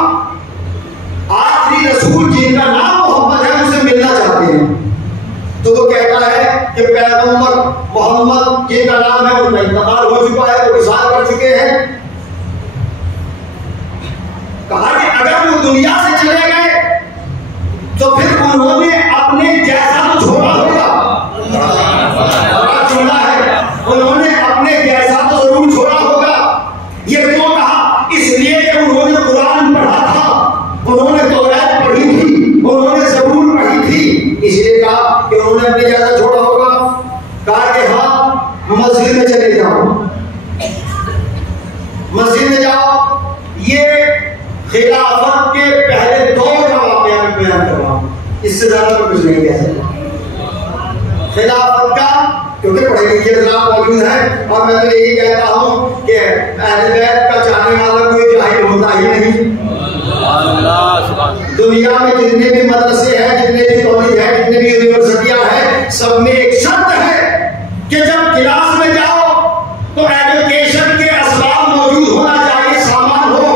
आखिरी रसूल जिनका नाम मोहम्मद है उनसे मिलना चाहते हैं। तो वो कहता है कि पैगंबर मोहम्मद जिनका नाम है उनका इंतकाल हो चुका है, वो विसाल कर चुके हैं। कहा कि अगर वो दुनिया से चले गए तो फिर उन्होंने अपने जैसा तो छोड़ा होगा, उन्होंने अपने जैसा तो जरूर छोड़ा होगा। ये क्यों कहा? इसलिए कि उन्होंने कुरान पढ़ा था, उन्होंने तौरात पढ़ी थी, उन्होंने ज़बूर पढ़ी थी, इसलिए कहा कि उन्होंने अपने जैसा छोड़ा होगा। कहा कि हाँ, मस्जिद में चले जाओ, मस्जिद में जाओ। ये खिलाफत के पहले दौर का वाकया मैं बयान कर रहा हूं, इससे ज्यादा मैं कुछ नहीं कह सकता। खिलाफत का, क्योंकि पढ़े लिखे हज़रात मौजूद हैं, और मैं तो यही कहता हूं कि अहले बैत का चाहने वाला कोई जाहिल होता ही नहीं। दुनिया में जितने भी मदरसे हैं, जितने भी कॉलेज हैं, जितने भी यूनिवर्सिटियां हैं, सब में एक शर्त है कि जब क्लास में जाओ तो एजुकेशन के असबाब मौजूद होना चाहिए, सामान हो,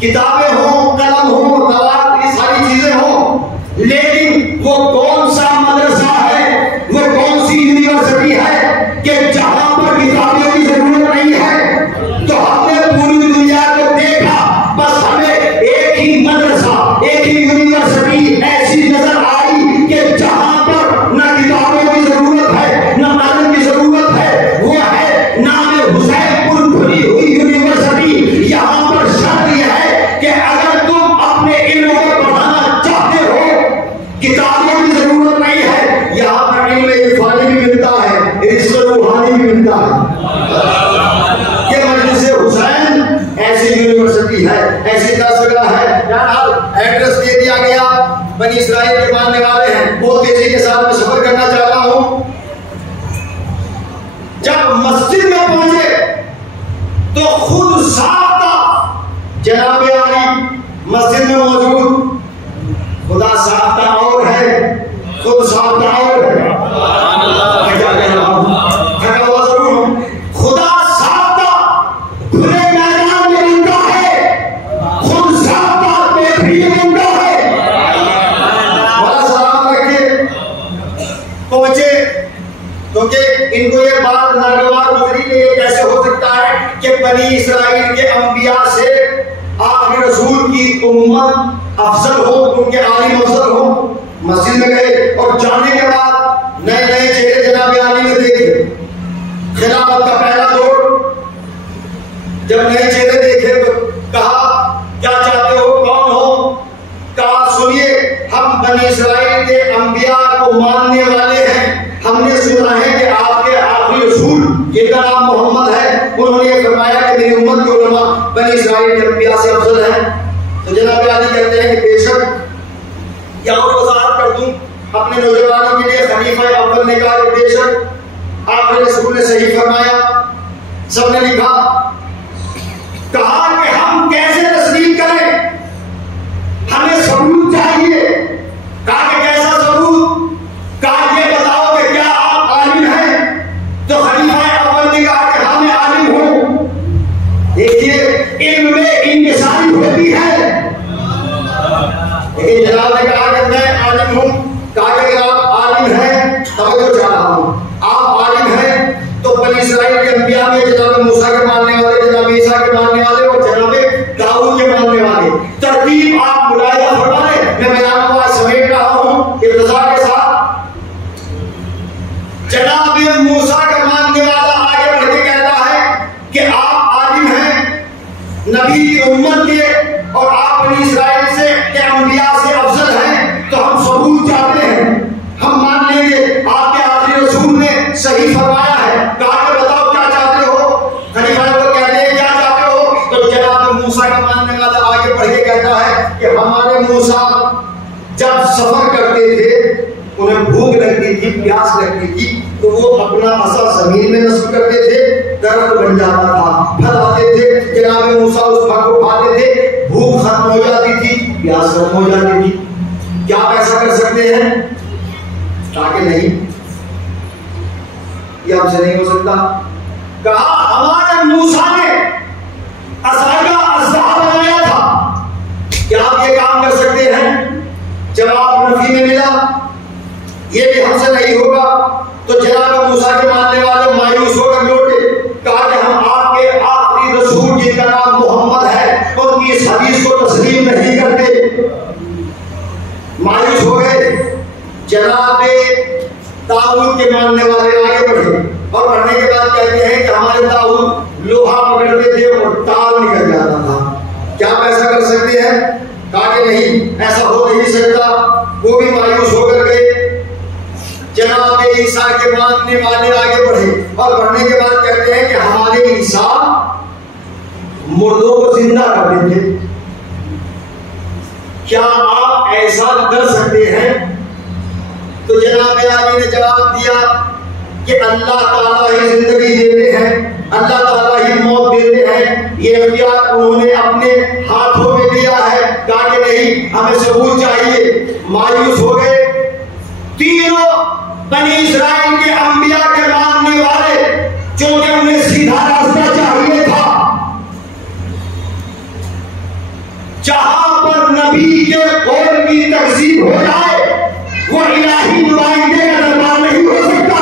किताबें हो, कलम हो, दवा, ये सारी चीजें हो। लेकिन वो कौन सा मदरसा है, वो कौन सी यूनिवर्सिटी है कि जहां पर किताबों की जरूरत नहीं है? तो हमने पूरी दुनिया को देखा, बस हमें एक ही मदरसा, एक ही यूनिवर्सिटी ऐसी नजर आई कि जहां पर न किताबों की जरूरत है, न कलम की जरूरत है। वो है नाम हुसैनपुर खुली हुई यूनिवर्सिटी। यहाँ पर शर्त यह है कि अगर तुम अपने इल्म को बढ़ाना चाहते हो, किताबों की जरूरत नहीं है। यहाँ पर इल्म इरफानी भी मिलता है, रिज़्क़ रूहानी भी मिलता है। ये मजलिस हुसैन ऐसी यूनिवर्सिटी है, ऐसी दरसगाह है। एड्रेस दे दिया गया, बनी इस्राइल के मानने वाले हैं। बहुत तेजी के साथ मैं सफर करना चाहता हूं। जब मस्जिद में पहुंचे तो खुद साफ्ता जनाब आली मस्जिद में मौजूद। खुदा साफ्ता और है, खुद साफ्ता और है। मैं क्या कह रहा हूं, थका हुआ जरूर हूं। खुदा साफ्ता खुले मैदान में मिलता है, खुद साफ्ता बेहतरीन मिलता है। बड़ा सलाम रखिए इनको ये बात नागवार गुजरी कि ये कैसे हो सकता है कि बनी इसराइल के अंबिया से आखिरी रसूल की उम्मत अफजल हो, उनके आलिम अफजल हो। मस्जिद में गए और जाने के बाद नए नए चेहरे जनाब आली ने देखे। खिलाफत का पहला दौर, जब नए चेहरे देखे तो कहा क्या चाहते हो, कौन हो? कहा सुनिए, हम बनी इसराइल के अंबिया को मानने वाले हैं। हमने सुना है कि आपके आखिरी रसूल जिनका नाम मोहम्मद है, उन्होंने ये फरमाया कि मेरी उम्मत के उलमा बनी इसराइल के अंबिया से अफजल है। तो जनाब आली कहते हैं कि बेशक, या और वजाहत कर दूं अपने नौजवानों के लिए, खलीफा अव्वल ने कहा कि बेशक आखिरी रसूल ने सही फरमाया। सबने लिखा, कहा कि हम कैसे तस्लीम करें, हमें सबूत चाहिए। कहा कि कैसा सबूत? कहा ये बताओ कि क्या आप आलिम हैं? तो खलीफा अव्वल ने कहा कि हाँ मैं आलिम हूं। देखिए, इल्म में इंकिसारी होती है, लेकिन जनाब ने कहा कि मैं आलिम हूं। कहा कि अगर आप आलिम हैं, तवज्जो चाह रहा हूं, आप आलिम हैं तो बनी इसराइल के अंबिया में जनाब मूसा के मानने वाले, जनाब ईसा के मानने वाले और जनाब दाऊद के मानने वाले, तरतीब आप मुलाहिजा फरमा लें। मैं बयान को आज समेट रहा हूं इख्तिसार के साथ। जनाब मूसा का मानने वाला आगे बढ़ के कहता है कि आप आलिम हैं, नबी की उम्मत के, और आप बनी इसराइल से के अंबिया से अफजल हैं, तो हम सबूत चाहते हैं, हम मान लेंगे आपके आखिरी रसूल ने सही फरमाया है। कहा कि बताओ क्या चाहते हो? खलीफा को कहते हैं क्या चाहते हो? तो जनाब मूसा का मानने वाला आगे बढ़ के कहता है कि हमारे मूसा जब सफर करते थे, उन्हें भूख लगती थी, प्यास लगती थी, तो वो अपना असा जमीन में नस्ब करते थे, दरख्त बन जाता था, फल आते थे, जनाब मूसा उस फल को खाते थे, भूख खत्म हो जाती थी, प्यास खत्म हो जाती थी। क्या आप ऐसा कर सकते हैं? ताकि नहीं, ये हमसे नहीं हो सकता। कहा हमारे मूसा ने असागा अज़्ज़ा बनाया था, क्या आप ये काम कर सकते हैं? जवाब नफी में मिला, ये भी हमसे नहीं होगा। तो जनाब मूसा के मानने वाले मायूस होकर लौटे। कहा कि हम आपके आखिरी रसूल जिनका नाम मोहम्मद है, उनकी इस हदीस को तस्लीम नहीं करते। मायूस हो गए। जनाब दाऊद के मानने वाले आगे बढ़े और बढ़ने के बाद कहते हैं कि हमारे दाऊद लोहा पकड़ते थे और ताल निकल जाता था। क्या आप ऐसा कर सकते हैं? कहा कि नहीं, ऐसा हो नहीं सकता। वो भी मायूस होकर गए। जनाब ईसा के मानने वाले आगे बढ़े और बढ़ने के बाद कहते हैं कि हमारे ईसा मुर्दों को जिंदा कर देते। क्या आप ऐसा कर सकते हैं? तो जनाब आली ने जवाब दिया कि अल्लाह ताला ही जिंदगी देते हैं, अल्लाह ताला ही मौत देते हैं, ये अख्तियार उन्होंने अपने हाथों में दिया है। कहा कि नहीं, हमें सबूत चाहिए। मायूस हो गए। तीनों बनी इसराइल के अंबिया के मानने वाले, क्योंकि उन्हें सीधा रास्ता चाहिए था, जहां पर नबी के कौल की तकसीब हो जाए, वो इलाही नुमाइंदे का दरबार नहीं हो सकता।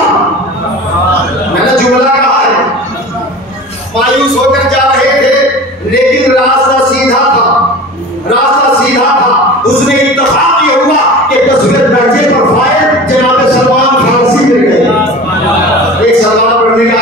मैंने जुमला कहा है। मायूस होकर जा रहे थे, लेकिन रास्ता सीधा था, रास्ता सीधा था। उसमें इत्तेफाक ये हुआ कि 10वें दर्जे पर फायद जनाब सलमान फारसी मिल गए। एक सलमान पढ़ने का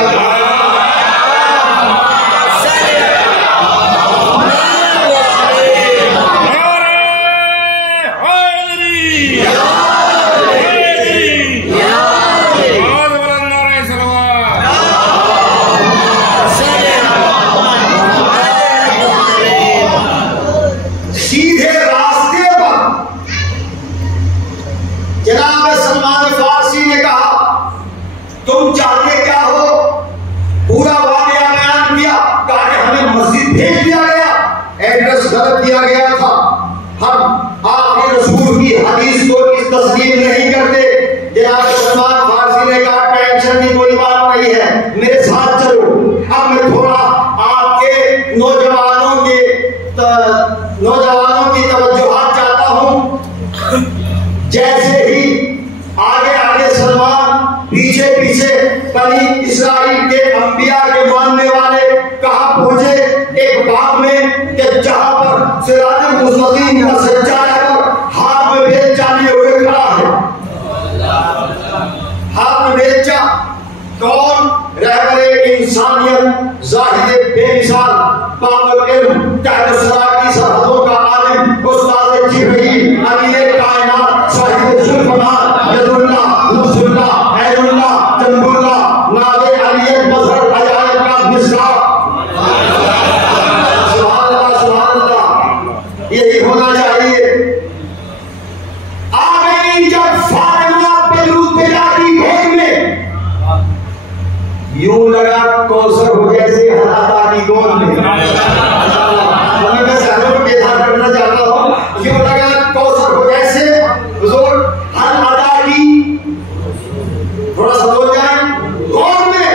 तुम चाहते क्या हो? पूरा वाकया बयान किया। कहा कि हमें मस्जिद भेज दिया गया, एड्रेस गलत दिया गया था, हम आखिरी रसूल की हदीस को इस तस्लीम नहीं करते। जनाब सलमान फारसी ने कहा टेंशन की कोई बात नहीं है, मेरे साथ चलो। अब मैं थोड़ा आपके नौजवानों की तवज्जुहात चाहता हूं। जैसे ही आगे आगे सलमान, पीछे पीछे बनी इस्राइल के अंबिया के मानने वाले कहाँ पहुंचे? एक बाग में कि जहां पर सिराजुल मुस्तकीम का सच्चा रहबर हाथ में बेचा लिए हुए खड़ा है। हाथ में बेचा कौन? रहबरे इंसानियत, जाहिद बेमिसाल, बाबुल इल्म, तहत की सरहदों का आलिम, उस्ताद जिब्रील, अमीर कायनात, साहिब जुल्फकार, यदुल्लाह, नूरुल्लाह, ऐनुल्लाह, जंबुल्लाह, नादे अलियत, मजहर अजायब का मिसरा। सुभान अल्लाह, सुभान अल्लाह, यही होना चाहिए। आ गई जब फातिमा बलूत बेला की गोद में, यूं लगा कौसर हो जैसे हलाता की गोद में। मैं शहरों में बेदार करना चाहता हूँ, यूं लगा कौसर हो जैसे हुजूर हलाता की, थोड़ा सा हो जाए गोद में।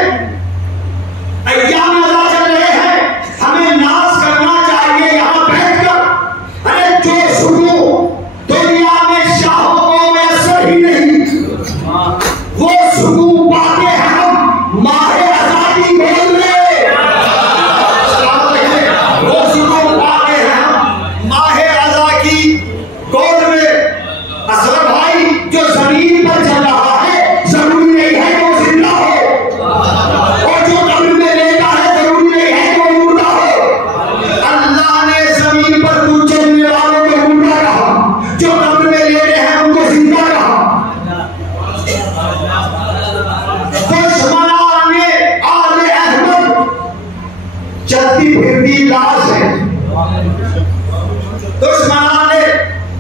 अय्याम अदा चल रहे हैं, हमें नाज करना चाहिए यहाँ बैठकर। अरे जो सुकून दुनिया में शाहों को मैसर ही नहीं, वो सुकून पाते हैं हम माहे आजादी गोद में। वो सुकून पाते हैं हम माहे आजा की गोद में। असलम भाई, जो जमीन पर चल रहा है जरूरी नहीं है कि वो जिंदा हो, और जो कब्र में लेटा है जरूरी नहीं है कि वो मुर्दा हो। अल्लाह ने जमीन पर कुछ चलने वालों को मुर्दा कहा, जो कब्र में लेटे हैं उनको जिंदा कहा। चलती फिरती लाश है। दुश्मनान ने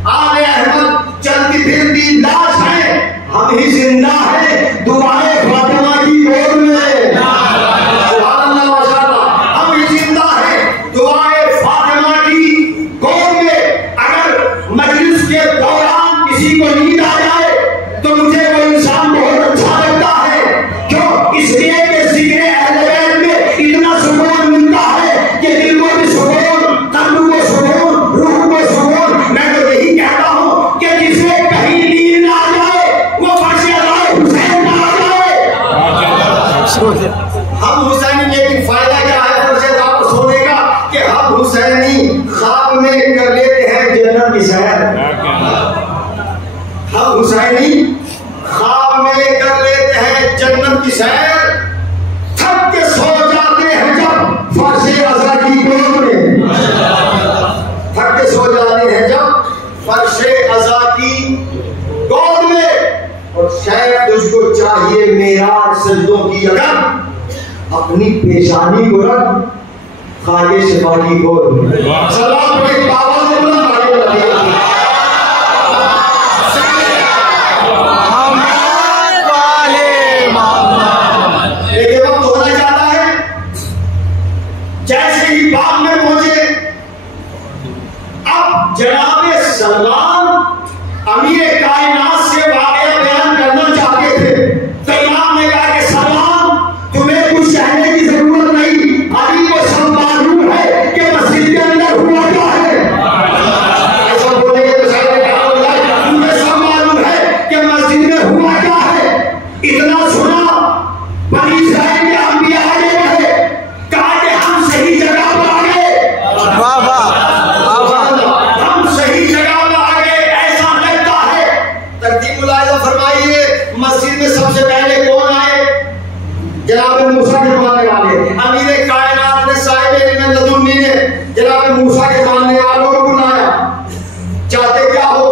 आले अहमद चलती फिरती लाश है, हम ही जिंदा है दुआए फातिमा की गोद में। सुभान अल्लाह, माशाअल्लाह, हम ही जिंदा है दुआए फातिमा की गोद में। अगर मजलिस के दौरान किसी को नींद आ जाए तो मुझे वो इंसान बहुत अच्छा लगता है। क्यों? इसलिए कि जिक्र अहले बैत में इतना सुकून मिलता है कि दिल को भी सुकून, कल्ब को सुकून, रूह को सुकून। मैं तो यही कहता हूँ कि जिसे कहीं नींद ना आ जाए वो फर्श अज़ाए हुसैन ना आ जाए। हम हुसैनी, लेकिन फायदा क्या है फर्श अज़ा पर सोने का कि हम हुसैनी ख्वाब में कर लेते हैं जन्नत की सैर। हम हुसैनी ख्वाब में कर लेते हैं जन्नत की सैर, थक के सो जाते हैं जब फर्श अज़ा की गोद में। थक के सो जाते हैं जब फर्श अज़ा की गोद में। और शायद तुझको चाहिए मेराज सजदों की अगर, अपनी पेशानी को रख खाके शिफा की गोद में। सलाम पढ़े बाबा से बुलंद आगे बढ़िए। जैसे ही बाग में पहुंचे, अब जनाब सलमान अमीर कायनात से वाक़या बयान करना चाहते थे। तो इमाम ने कहा कि सलमान, तुम्हें कुछ कहने की जरूरत नहीं, अली को सब मालूम है कि मस्जिद के अंदर हुआ क्या है। ऐसा बोलेंगे तो शायद तुम्हें सब मालूम है कि मस्जिद में हुआ क्या है। इतना सुना बनी इस्राइल के अंबिया आगे बढ़े, कहा कि हम सही जगह पर आ गए। हम सही जगह पर आ गए, ऐसा लगता है। तरतीब मुलाहिजा फरमाइए, मस्जिद में सबसे पहले कौन आए? जनाब मूसा के मानने वाले। अमीर कायनात ने साहिब इल्म लदुन्नी ने जनाब मूसा के मानने वालों को बुलाया। चाहते क्या हो?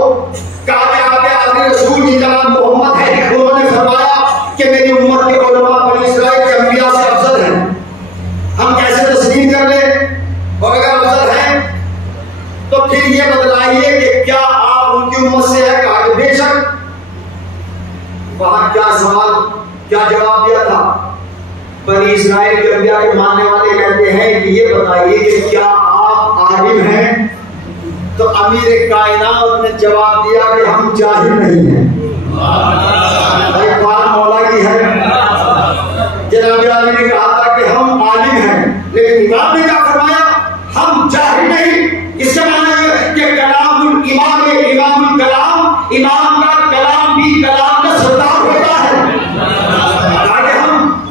कहा कि आपके आखिरी रसूल जिनका नाम मोहम्मद है, उन्होंने फरमाया कि मेरी उम्मत के उलमा बनी इस्राइल के अंबिया से अफजल हैं। हम कैसे तस्लीम कर ले? और अगर अफजल हैं तो फिर ये बतलाइए कि क्या आप उनकी उम्मत से है? कहा कि बेशक। वहां क्या सवाल, क्या जवाब दिया था? बनी इस्राइल के अंबिया के मानने वाले कहते हैं कि ये बताइए कि क्या आप आलिम हैं? तो अमीर कायनात ने जवाब दिया कि हम जाहिल नहीं हैं। भाई मौला की है। जनाब अली ने कहा था कि हम आलिम हैं, लेकिन इमाम ने क्या फरमाया? हम जाहिल नहीं। इसका मतलब कि कलामुल इमाम, इमामुल कलाम, इमाम का कलाम भी कलाम का सरदार होता है। ताकि हम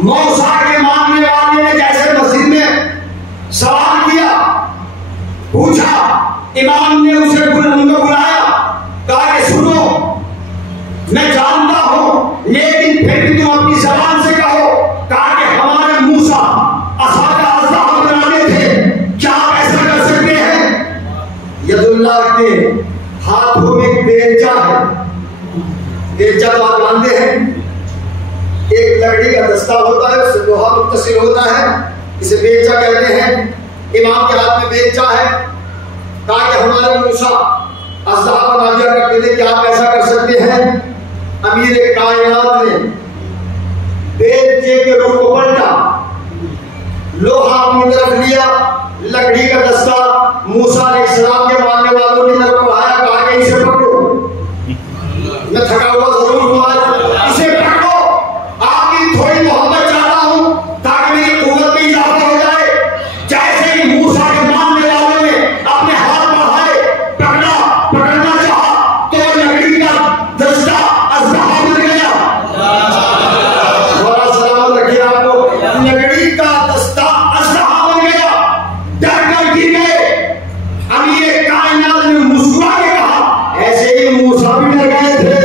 मूसा के मानने वाले ने जैसे मस्जिद में सवाल किया, पूछा, इमाम ने उसे उनको बुलाया, कहा कि सुनो, मैं जानता हूं लेकिन फिर भी तुम अपनी जबान से कहो। कहा कि हमारे मूसा असा का अज़्ज़ाह बनाने थे, क्या आप ऐसा कर सकते हैं? यदुल्लाह के हाथों में बेलचा है। बेलचा तो आप जानते हैं, एक लकड़ी का दस्ता होता है, उससे लोहा मुत्तसिल होता है, इसे बेलचा कहते हैं। इमाम के हाथ में बेलचा है। कहा कि हमारे मूसा अज़्ज़ाह बना दिया करते थे, क्या आप ऐसा कर सकते हैं? अमीर कायनात ने बेलचे के रुख को पलटा, लोहा अपनी तरफ लिया, लकड़ी का दस्ता मूसा अलैहिस्सलाम के मानने वालों की तरफ बढ़ाया। कहा कि इसे पकड़ो, मैं थका हुआ जरूर हुआ, इसे पकड़ो, आपकी थोड़ी मोहब्बत चाहता हूं ताकि मेरी कुव्वत में इजाफा हो जाए। जैसे ही मूसा के मानने वालों ने अपने हाथ बढ़ाए, पकड़ना चाहा तो लकड़ी का दस्ता अज़्ज़ाह बन गया। बड़ा सलामत रखिए आपको, लकड़ी का दस्ता अज़्ज़ाह बन गया। डर कर गिर गए। अमीर कायनात ने मुस्कुरा के कहा, ऐसे ही मूसा भी डर गए थे।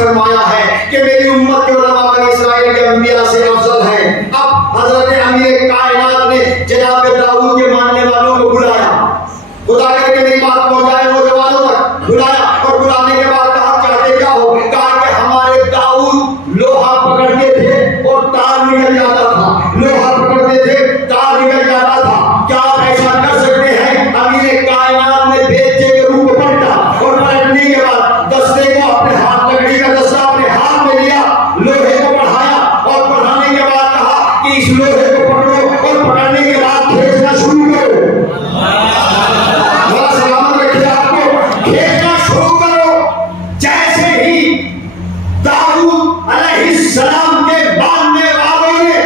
फरमाया है कि मेरी उम्मत के उलमा बनी इस्राइल के अंबिया से अफजल है। अब हजरत अमीर कायनात ने जनाब दाऊद के मानने वालों को बुलाया, खुदा करके मेरी बात पहुंचाए नौजवानों तक, बुलाया और बुलाने के बाद कहा, चाहते क्या हो? कहा कि हमारे दाऊद लोहा पकड़ते थे और तार निकल जाता था, लोहा पकड़ते थे तार निकल जाता था, क्या आप ऐसा कर सकते हैं? अमीर कायनात ने बेचे के रूप में पलटा और पलटने के बाद दस्ते को अपने हाथ, लकड़ी का दस्ता अपने हाथ में लिया, लोहे को बढ़ाया और बढ़ाने के बाद कहा कि इस लोहे को पकड़ो और पकड़ने के बाद खींचना शुरू करो। बड़ा सलामत रखिए आपको, खींचना शुरू करो। जैसे ही दाऊद अलैहिस्सलाम के बांधने वालों ने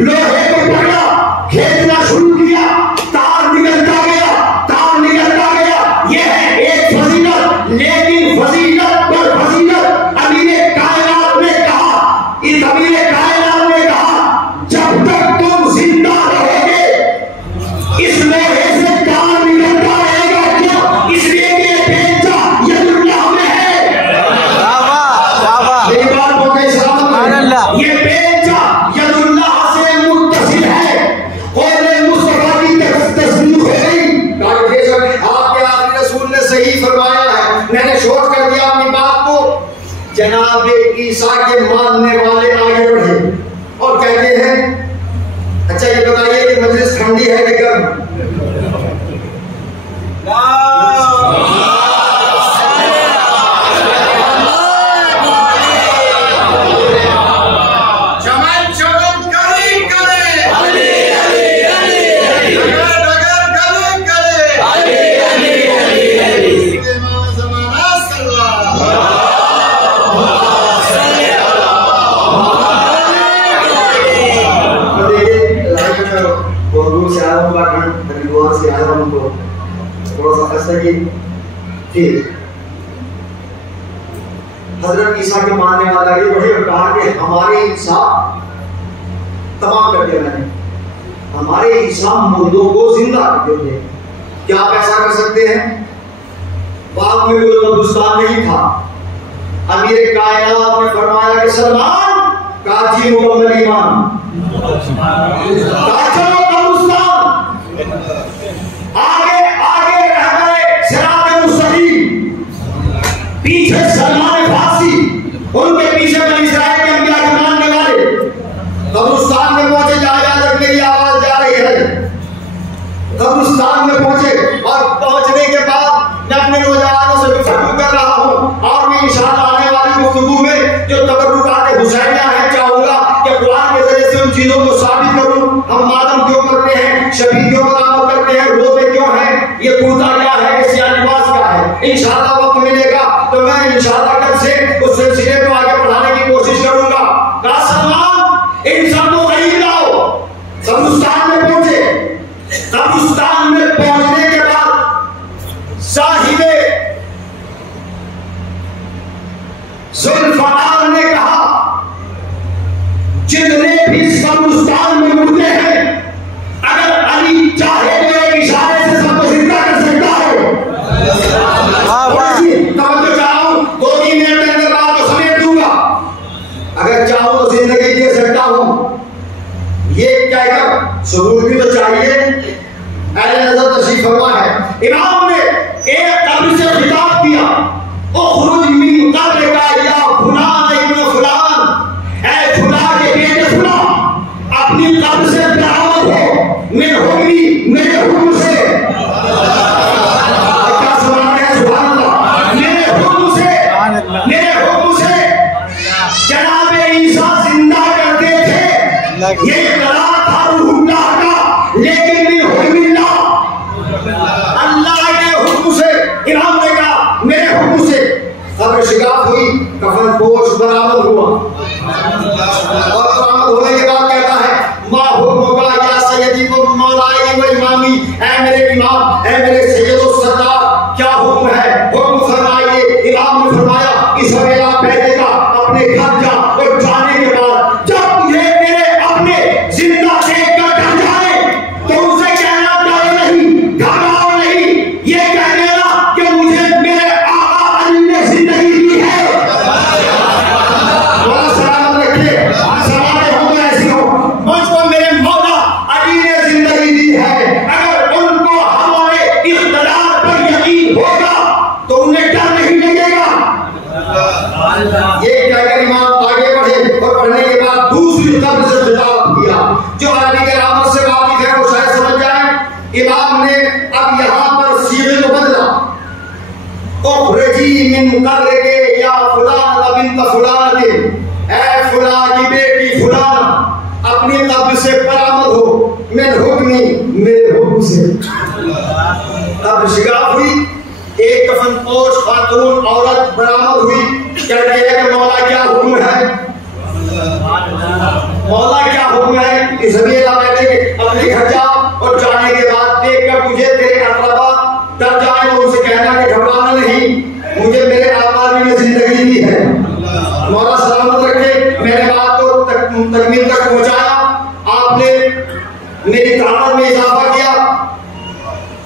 लोहे को पकड़ा, खींचना शुरू किया, तार निकलता गया, तार निकलता गया। यह है एक फजीलत, लेकिन फजीलत पर फजीलत अमीर कायनात ने कहा, इस अमीर कायनात ने कहा, जब तक तुम जिंदा रहोगे इस लोहे से तार निकलता रहेगा। क्यों? इसलिए कि बेलचा यदुल्लाह में है। मेरी बात हो गई सलामत, ये बेलचा यदुल्लाह से मुत्तसिल है। कौले मुस्तफा की तस्दीक हो गई। कहा बेशक आपके आखिरी रसूल ने सही फरमाया है, मैंने शोध कर दिया अपनी बात को। जनाब ईसा के मानने वाले आगे बढ़े और कहते हैं, अच्छा ये बताइए कि मजलिस ठंडी है कि गर्म? से आया उनको थोड़ा सा खस्ता की ठीक। हजरत ईसा के मानने वाला आगे बढ़े और कहा कि हमारे ईसा तमाम कर दिया मैंने, हमारे ईसा मुर्दों को जिंदा कर दिए, क्या आप ऐसा कर सकते हैं? बाद में कोई कब्रिस्तान नहीं था। अमीर कायनात ने फरमाया कि सलमान काजी मुकम्मल ईमान आगे आगे रह गए सिरात मुस्तकीम, पीछे सलमान फारसी, उनके पीछे बनी इस्राइल के अंबिया के मानने वाले। कब्रिस्तान में पहुंचे, जहां तक मेरी आवाज जा रही है, कब्रिस्तान में पहुंचे और पहुंचने के बाद मैं अपने नौजवानों से गुफ्तगू कर रहा हूं और मैं इंशाअल्लाह आने वाली गुफ्तगू में जो तबर्रुकात हुसैनिया है चाहूंगा कि कुरान के जरिए से उन चीजों को साबित करूं। हम मातम क्यों करते हैं, शबी क्यों बरामद करते हैं, रोते क्यों हैं, ये कुर्ता क्या है, ये सियाह लिबास क्या है। इंशाअल्लाह वक्त मिलेगा तो मैं इंशाअल्लाह कल से उस सिलसिले को आगे बढ़ाने की पहुंचने के बाद साहिबे जुल्फकार ने कहा, जितने भी कब्रिस्तान में मुर्दे हैं, अगर अली चाहे तो एक इशारे से सबको जिंदा कर सकता है। तो चाहूं 2-3 मिनट के अंदर बात को समेट दूंगा, अगर चाहूं तो जिंदगी दे सकता हूं। ये कहकर सबूत भी तो चाहिए। अहले नजर तशरीफ फरमा है, इमाम ने एक कब्र से खिताब किया, उखरुज मिन कब्रिका या फुलान इब्न फुलान, ऐ फुलान के बेटे फुलान, अपनी कब्र से बरामद हो मेरे हुक्मी, मेरे हुक्म से। क्या सुना है? सुभान अल्लाह। मेरे हुक्म से, मेरे हुक्म से जनाब ईसा जिंदा करते थे। ये करार था रूहुल्लाह का, लेकिन मेरे हुक्मिल्लाह, अल्लाह के हुक्म से। इमाम ने कहा मेरे हुक्म से कब्र शिगाफ हुई, कफन पोश बरामद हुआ, और बरामद होने के बाद कहता है, मा हुक्मुका या सय्यदी व मौलाई व इमामी, ऐ मेरे इमाम, ऐ मेरे सैयद व सरदार, क्या हुक्म है? हुक्म फरमाइए। इमाम ने फरमाया, इस वेला पहले का अपने घर जा, और जाने के बाद जब तुझे तेरे अपने जिंदा देख कर डर जाए तो उसे कहना डरो नहीं, घबराओ नहीं, ये कह देना कि मुझे मेरे आका अली ने जिंदगी दी है। मौला सलामत रखिए, सवाल हो तो ऐसी हो, मुझको मेरे मौला अली ने जिंदगी दी है। अगर उनको हमारे इख्तियार पर यकीन होगा तो उन्हें डर नहीं लगेगा। ये कहकर इमाम आगे बढ़े, और पढ़ने के बाद दूसरी कब्र से खिताब किया। जो अली के रामत से वाकिफ है वो शायद समझ जाए। इमाम ने अब यहाँ पर सीधे को बदला, उखरजी मिन कब्रिके या फुलान बिन्त फुलान, ऐ फुलान की बेटी फुलान, अपनी कब्र से बरामद हो मेरे हुक्मी, मेरे हुक्म से। कब्र शिगाफ हुई, एक कफन पोश खातून औरत बरामद हुई, कहती है कि मौला क्या हुक्म है? मौला क्या हुक्म है? इस वेला बैठे के अपने घर जा, और जाने के बाद देखकर तुझे तेरे अक़रबा डर जाए तो उनसे कहना कि घबराना नहीं, मुझे मेरे आका ने जिंदगी दी है। मौला सलामत रखे। मैंने बात को तकमील तक पहुंचाया, आपने मेरी ताकत में इजाफा किया।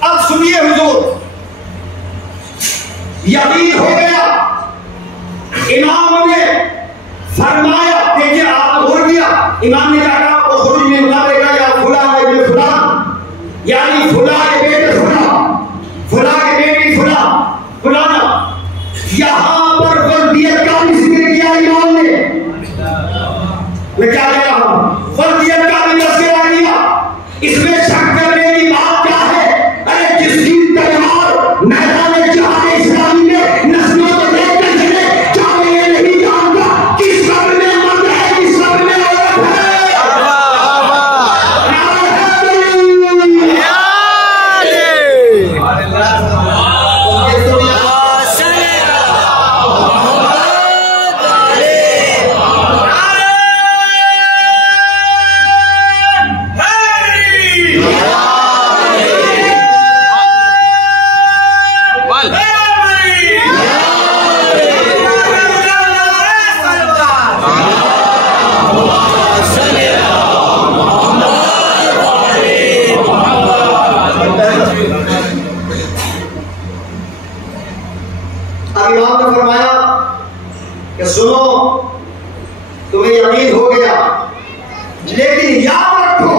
अब सुनिए हुजूर, यकीन हो गया। इमाम ने फरमाया, देखिए आपने बोल दिया, इमाम ने कहा उखरुज मिन कब्रिका या फुलान इब्न फुलान, यानी फुला के बेटे फुला, फुला के बेटी फुला, फुलाना। यहां पर वल्दियत का भी जिक्र किया इमाम ने। मैं क्या कह रहा हूं? वल्दियत का भी तज़किरा किया। इसमें शक करने की बात क्या है? अरे जिसकी तलवार मैदान जिहाद इस्लामी में नस्लों को देखकर चले, क्या मैं ये नहीं जानता किस कब्र में मर्द है, किस कब्र में औरत है? इमाम ने फरमाया कि सुनो, तुम्हें यकीन हो गया, लेकिन याद रखो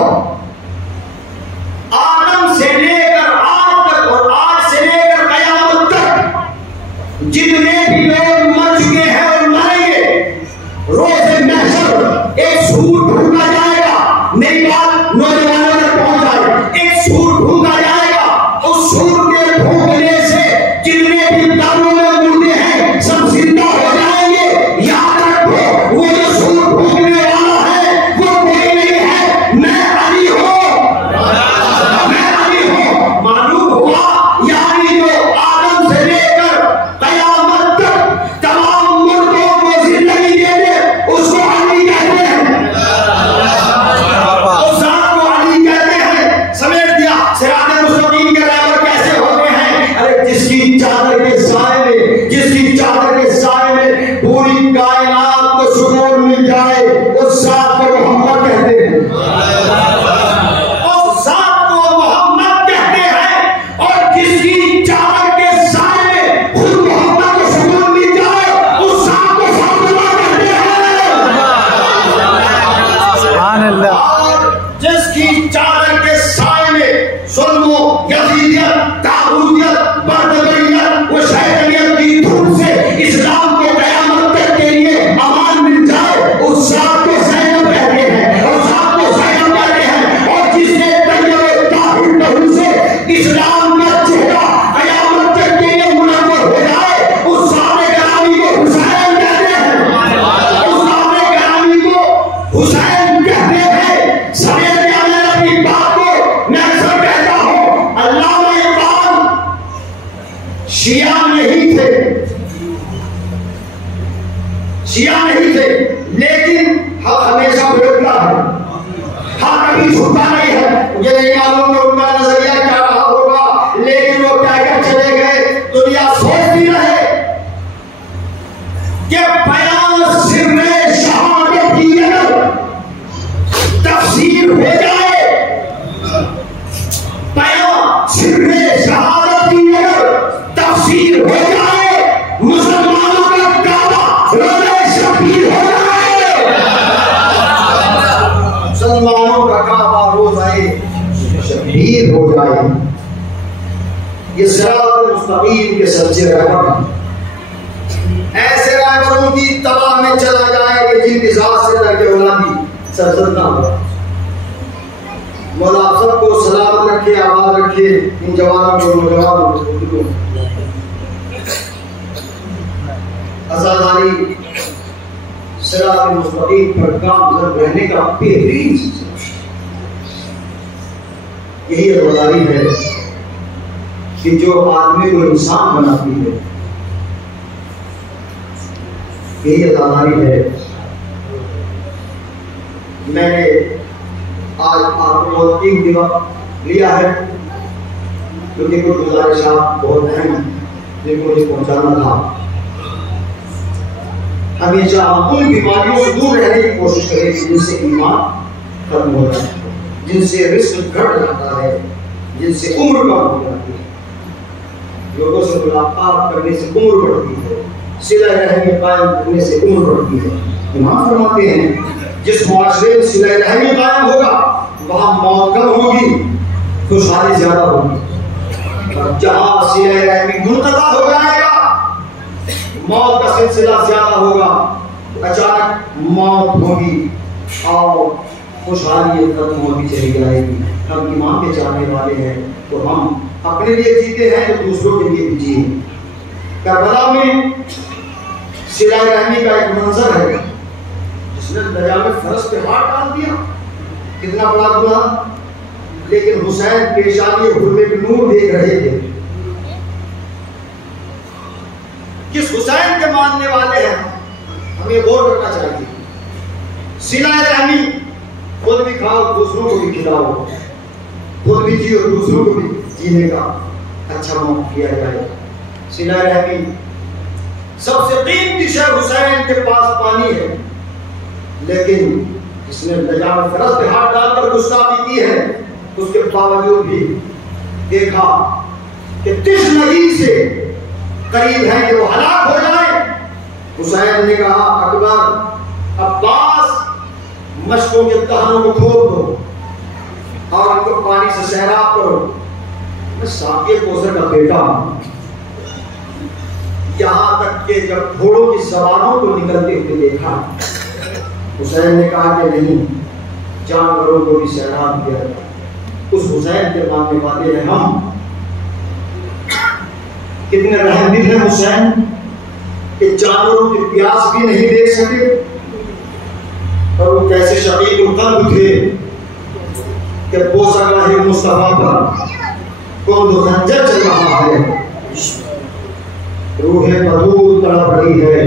आदम से लेकर आज तक और आज से लेकर कयामत तक जितने भी लोग मर चुके हैं और मरेंगे, रोज़े महशर एक सूर ढूंढा जाएगा। मेरी बात नौजवानों तक पहुंच जाए, एक सूर ढूंढा जाएगा। उस सूर के ढूंढने से जितने भी दानों में मुर्दे हैं सब जिंदा हो जाएंगे। याद रखो, वो जो सूर ढूंढने वाला है वो कोई नहीं है, इस्लाम का चेहरा कयामत तक के लिए मुनव्वर हो जाए, उस सामने ग्रामी को हुसैन कहते हैं, उस सामने ग्रामी को हुसैन कहते हैं। समझ में आने अपनी बात को मैं अक्सर कहता हूं, अल्लामा इकबाल शिया नहीं थे, शिया नहीं थे, लेकिन हक हमेशा बोलता है, हक कभी झुकता नहीं है। मुझे नहीं मालूम कि उनका नजरिया क्या रहा होगा, लेकिन वो कहकर चले गए, दुनिया सोचती रहे कि बयान सिर्रे शहादत की अगर तफसीर हो जाए, बयान सिर्रे शहादत की अगर तफसीर हो जाए, मुसलमानों का काबा रोज़े शबीर हो जाए, मुसलमानों का काबा रोज़े शबीर हो जाए। ये सिरात मुस्तकीम के सच्चे रहबर ऐसे रहबरों की तबाह में चला जाए कि जिनकी जात से लगे औलादी सरसद ना हो। मौला आप सबको सलामत रखे, आबाद रखे, इन जवानों को, नौजवानों को आजादारी सिरात मुस्तकीम पर गामज़द रहने का बेहतरीन यही आजादारी है कि जो आदमी को इंसान बनाती है, यही आजादारी है। मैंने आज आपको बहुत कीमती वक्त लिया है, क्योंकि कुछ गुजारिशात बहुत अहम जिनको मुझे पहुंचाना था। हमेशा हम उन बीमारियों से दूर रहने की कोशिश करें जिनसे ईमान खत्म हो जाता है, जिनसे रिस्क घट जाता है, जिनसे उम्र कम हो जाती है। लोगों से मुलाकात करने से उम्र बढ़ती है, सिला रहमी कायम करने से उम्र बढ़ती है। इमाम फरमाते हैं जिस मुआशरे में सिला रहमी कायम होगा वहां मौत कम होगी, खुशहाली ज्यादा होगी। और जहां सिला रहमी मुनक़ता हो जाएगा, मौत का सिलसिला ज्यादा होगा, अचानक मौत होगी और खुशहाली खत्म होती चली जाएगी। हम ईमान के चाहने वाले हैं तो हम अपने लिए जीते हैं तो दूसरों के लिए भी जिए। करबला में सिला रहमी का एक मंजर है, जिसने दरिया में फर्श पे हाथ डाल दिया, कितना बड़ा गुनाह, लेकिन हुसैन पेशानी हुर्रे में नूर देख रहे थे। किस हुसैन के मानने वाले हैं हमें गौर करना चाहिए। सिला रहमी खुद भी खाओ, दूसरों को भी खिलाओ, खुद भी जियो, दूसरों को भी जीने का अच्छा मौका किया जाए। सिला रहमी सबसे कीमती शय हुसैन के पास पानी है, लेकिन इसने दरिया में फरस पे हाथ डालकर गुस्ताखी की है, उसके बावजूद भी देखा कि तिश नदी से करीब है कि वो हलाक हो जाए। हुसैन ने कहा अकबर अब्बास मशकों के तहनों को खोद दो और उनको पानी से सैराब करो, मैं साके कोसर का बेटा हूं। यहां तक कि जब घोड़ों की सवारों को निकलते हुए देखा, हुसैन ने कहा कि नहीं, जानवरों को भी सैराब किया जाए। उस हुसैन के मानने वाले हैं हम। कितने रहमदिल है हुसैन कि जानवरों की प्यास भी नहीं देख सके, और वो कैसे शकील कल्ब थे कि पोशागाहे मुस्तफा पर कौन खंजर चल रहा है, रूह बदूर तड़प रही है।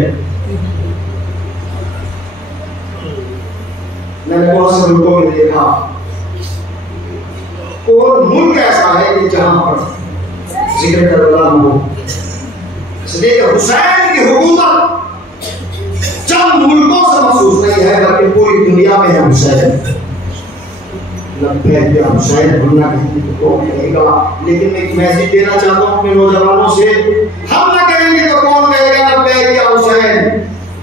मैंने बहुत से मुल्कों में देखा, और मुल्क ऐसा है कि जहां पर जिक्र करबला हो, इसलिए हुसैन की हुकूमत चंद मुल्कों से महसूस नहीं है, बल्कि पूरी दुनिया में है हुसैन। लब्बैक या हुसैन बोलना कहीं तो कौन कहेगा, लेकिन एक मैसेज देना चाहता हूं अपने नौजवानों से, हम ना कहेंगे तो कौन कहेगा लब्बैक या हुसैन,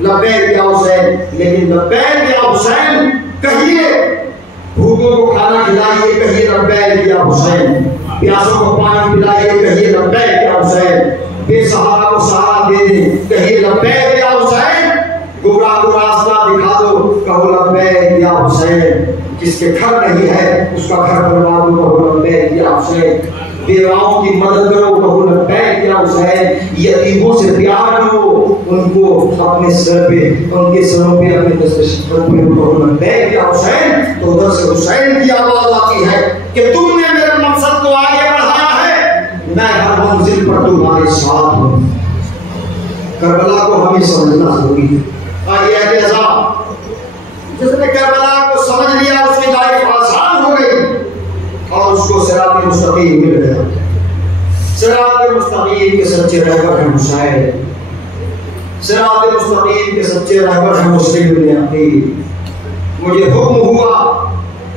लब्बैक या हुसैन। लेकिन लब्बैक या हुसैन कहिए, भूखों को खाना खिलाइए कहिए लब्बैक या हुसैन, प्यासों को पानी पिलाइए कहिए लब्बैक या हुसैन, बेसहारा को सहारा दे दें कहिए लब्बैक या हुसैन, गुमराह को रास्ता दिखा दो कहो लब्बैक या हुसैन, जिसके घर नहीं है उसका घर बनवा दो कहो लब्बैक या हुसैन। बेवाओं की मदद करो, कहो लब्बैक या हुसैन। यतीमों से प्यार करो, उनको अपने सर पे, उनके सरों पे अपने दस्तरखान पे कहो लब्बैक या हुसैन। तो उधर से हुसैन की आवाज आती है कि तुमने मेरे मकसद को आगे बढ़ाया है, मैं हर मंजिल पर तुम्हारे साथ हूँ। करबला को हमें समझना जरूरी है। आइए साहब, जिसने करबला को समझ लिया उसकी लाइफ आसान हो गई और उसको सिरात मुस्तकीम मिल गया। सिरात मुस्तकीम के सच्चे रहबर हैं हुसैन, सिरात मुस्तकीम के सच्चे रहबर हैं मुस्लिम बिन अकील। मुझे हुक्म हुआ,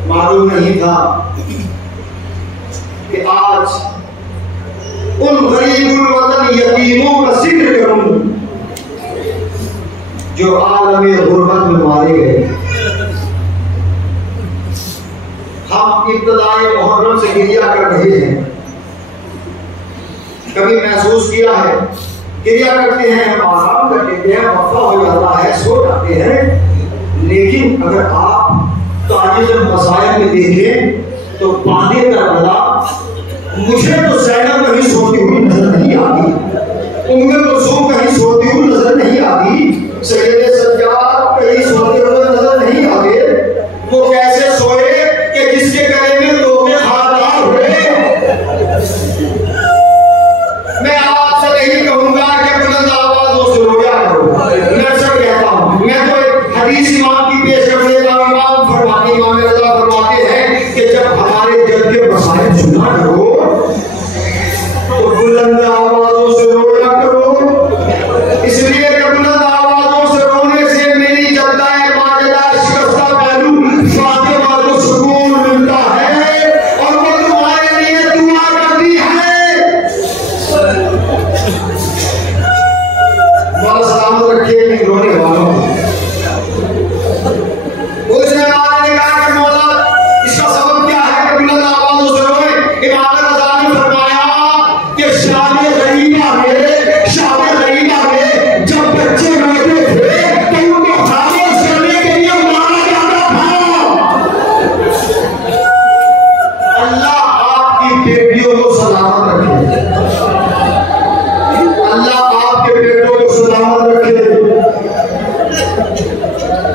मालूम नहीं था कि आज उन गरीबुल वतन यतीमों का जिक्र करूं जो आलमे गुर्बत में मारे गए। हम इब्तिदाई मुहर्रम से गिरिया कर रहे हैं, कभी महसूस किया है? गिरिया करते हैं, हम आराम कर लेते हैं, वफा हो जाता है, सो जाते हैं। लेकिन अगर आप तारीख मसाइल में देखें तो बांधे करबला, मुझे तो ज़ैनब कहीं सोती हुई नजर नहीं आती, उम्मे कुलसूम कहीं सोती हुई नजर नहीं आती, सैयद सज्जाद कहीं सोते हुए नजर नहीं आते। वो कैसे सोए कि जिसके गले में तोहफे खारदार हुए। मैं आपसे नहीं कहूंगा कि बुलंद आवाजों से रोया करो, मैं अक्सर कहता हूं। मैं तो एक हदीस इमाम की पेश कर देता हूं। इमाम फरमाते, इमाम रज़ा फरमाते हैं कि जब हमारे जल के मसाइल सुना करो तो बुलंद आवाजों से रोया करो, इसलिए कि बुलंद आवाजों से रोने से मेरी जद्दाए माजदा शिकस्ता पहलू फातिमा को सुकून मिलता है और वो तुम्हारे लिए दुआ करती है। मौला सलामत रखे इन रोने वालों को। उसने आज ने कहा कि मौला इसका सबब क्या है कि बुलंद आवाजों से रोए? इमाम रज़ा ने फरमाया कि शादी गरीबा में जब बच्चे रोते थे तो उनको खामोश करने के लिए मारा जाता था। अल्लाह आपकी बेटियों को सलामत रखे, अल्लाह आपके बेटों को सलामत रखे।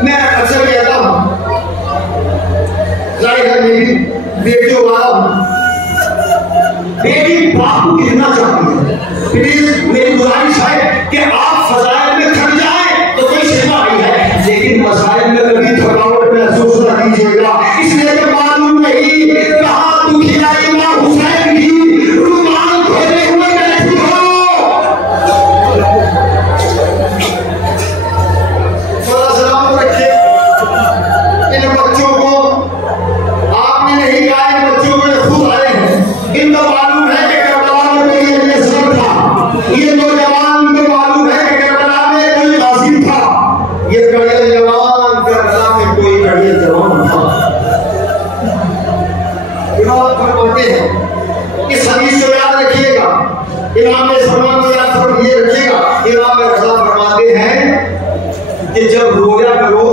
मैं अक्सर कहता हूं, जाहिर है मेरी बेटियों वाला हूं, बेटी बाप को गिरना चाहती है। प्लीज मेरी गुजारिश है कि आप फजाइल में थक जाएं तो कोई शिकवा नहीं है, लेकिन मसाइल में कभी थकावट महसूस न कीजिएगा, इसलिए कि मालूम नहीं कहां दुखियाई मां हुसैन की रुमाल खोले हुए बैठी हो। थोड़ा सलाम रखिए इन बच्चों को। आपने नहीं कहा, इन बच्चों को खुद आए हैं, इनको मालूम है कि करबला में कोई अग्रेसर था, ये नौजवान को मालूम है कि करबला में कोई गाजी था, ये कड़ियल जवान करबला में कोई कड़ियल जवान था। इमाम फरमाते हैं, इस हदीस को याद रखिएगा, इमाम फरमान को याद रखिएगा। इमाम रज़ा फरमाते हैं कि जब रोया करो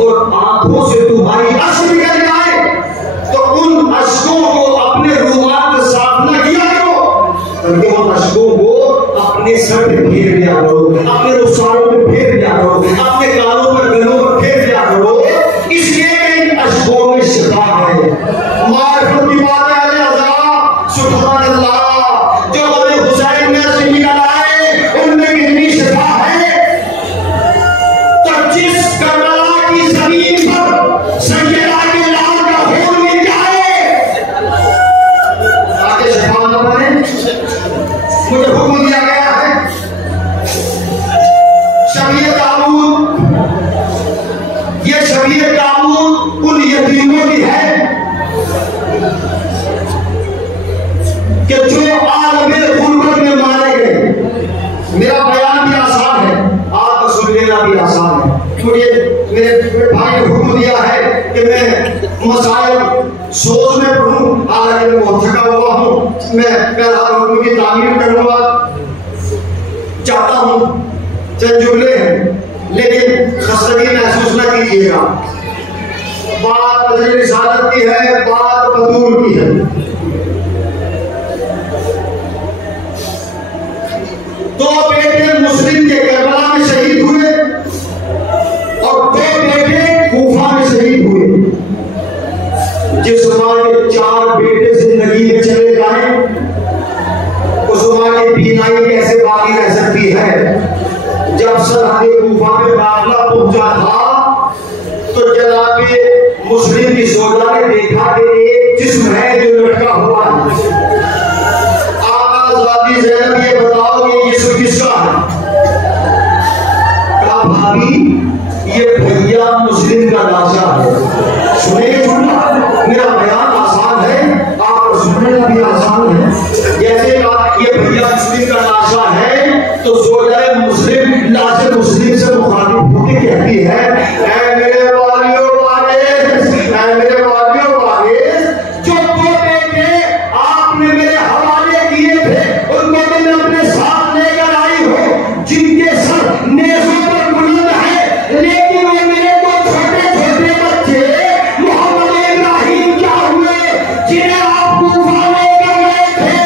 और आंखों से तुम्हारी अश्क निकल जाए तो उन अश्कों को अपने रुमाल से साफ न किया करो, बल्कि उन अश्कों को अपने सर पे फेर दिया करो, अपने रुखसारों पे फेर दिया करो, अपने कानों पर, गलों पर फेर दिया करो, इसलिए इन अश्कों में शिफा है। मारिफत की बात है अज़ा, सुभान अल्लाह, जो हमें हुसैन में से निकल आए उनमें कितनी शिफा है। तो जिस करबला की जमीन पर सैयदा के लाल का खून मिल जाए, आगे शिफा न बने। मुझे हुक्म दिया गया है शबीर ताबूत, ये शबीर ताबूत उन यतीमों की है कि जो आलमे गुर्बत में मारे गए। मेरा बयान भी आसान है, आपका सुन लेना भी आसान है। मुझे मेरे भाई ने हुक्म दिया है कि मैं मसाइल सोच में पढ़ूं, हालांकि मैं बहुत थका हुआ हूं। मैं पहला हुक्म की तामीर करूंगा चाहता हूं, चंद जुमले हैं लेकिन खस्तगी महसूस न कीजिएगा। बात रिसालत की है, बात बतूल की है। लड़ाई कैसे बाकी रह सकती है? जब सरहद कूफा में काफिला पहुंचा था तो जनाबे मुस्लिम की सोजा ने देखा कि एक जिस्म है जो लटका हुआ है। आज़ादी ज़ैनब ये बताओ कि जिस्म किसका है? कहा भाभी ये भैया मुस्लिम का लाशा है। सुने सुनना, मेरा बयान आसान है, आप सुनने भी आसान है। जैसे ये भैया मुस्लिम का लाशा है तो सोजा मुस्लिम लाशे मुस्लिम से मुखातिब होकर कहती है, ऐ मेरे वालियों वारिस, ऐ मेरे वालियों वारिस, जो दो बेटे आपने मेरे हवाले किए थे उनको मैंने अपने साथ लेकर आई हूँ, जिनके सर नेज़ों पर बुलंद है, लेकिन वो मेरे दो छोटे छोटे बच्चे मोहम्मद इब्राहिम क्या हुए जिन्हें आप कूफा लेकर गए थे।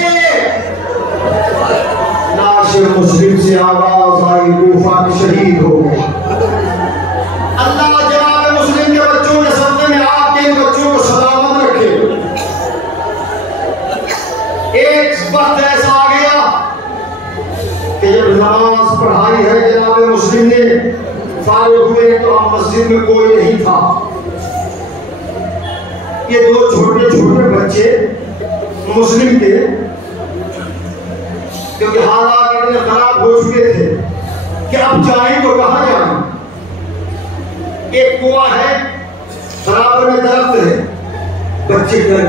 लाश मुस्लिम से आवाज आई, कूफा में शहीद हो गए। अल्लाह जनाब मुस्लिम के बच्चों के सदक़े में आपके इन बच्चों को सलामत रखे। एक वक्त ऐसा आ गया कि जब नमाज पढ़ाई है जनाब मुस्लिम ने, फारिग हुए तो अब मस्जिद में कोई नहीं था। ये दो छोटे छोटे बच्चे मुस्लिम के, क्योंकि हालात इतने खराब हो चुके थे कि अब जाएं तो कहां जाएं। एक कुआं है, बराबर में दरख्त है, बच्चे डर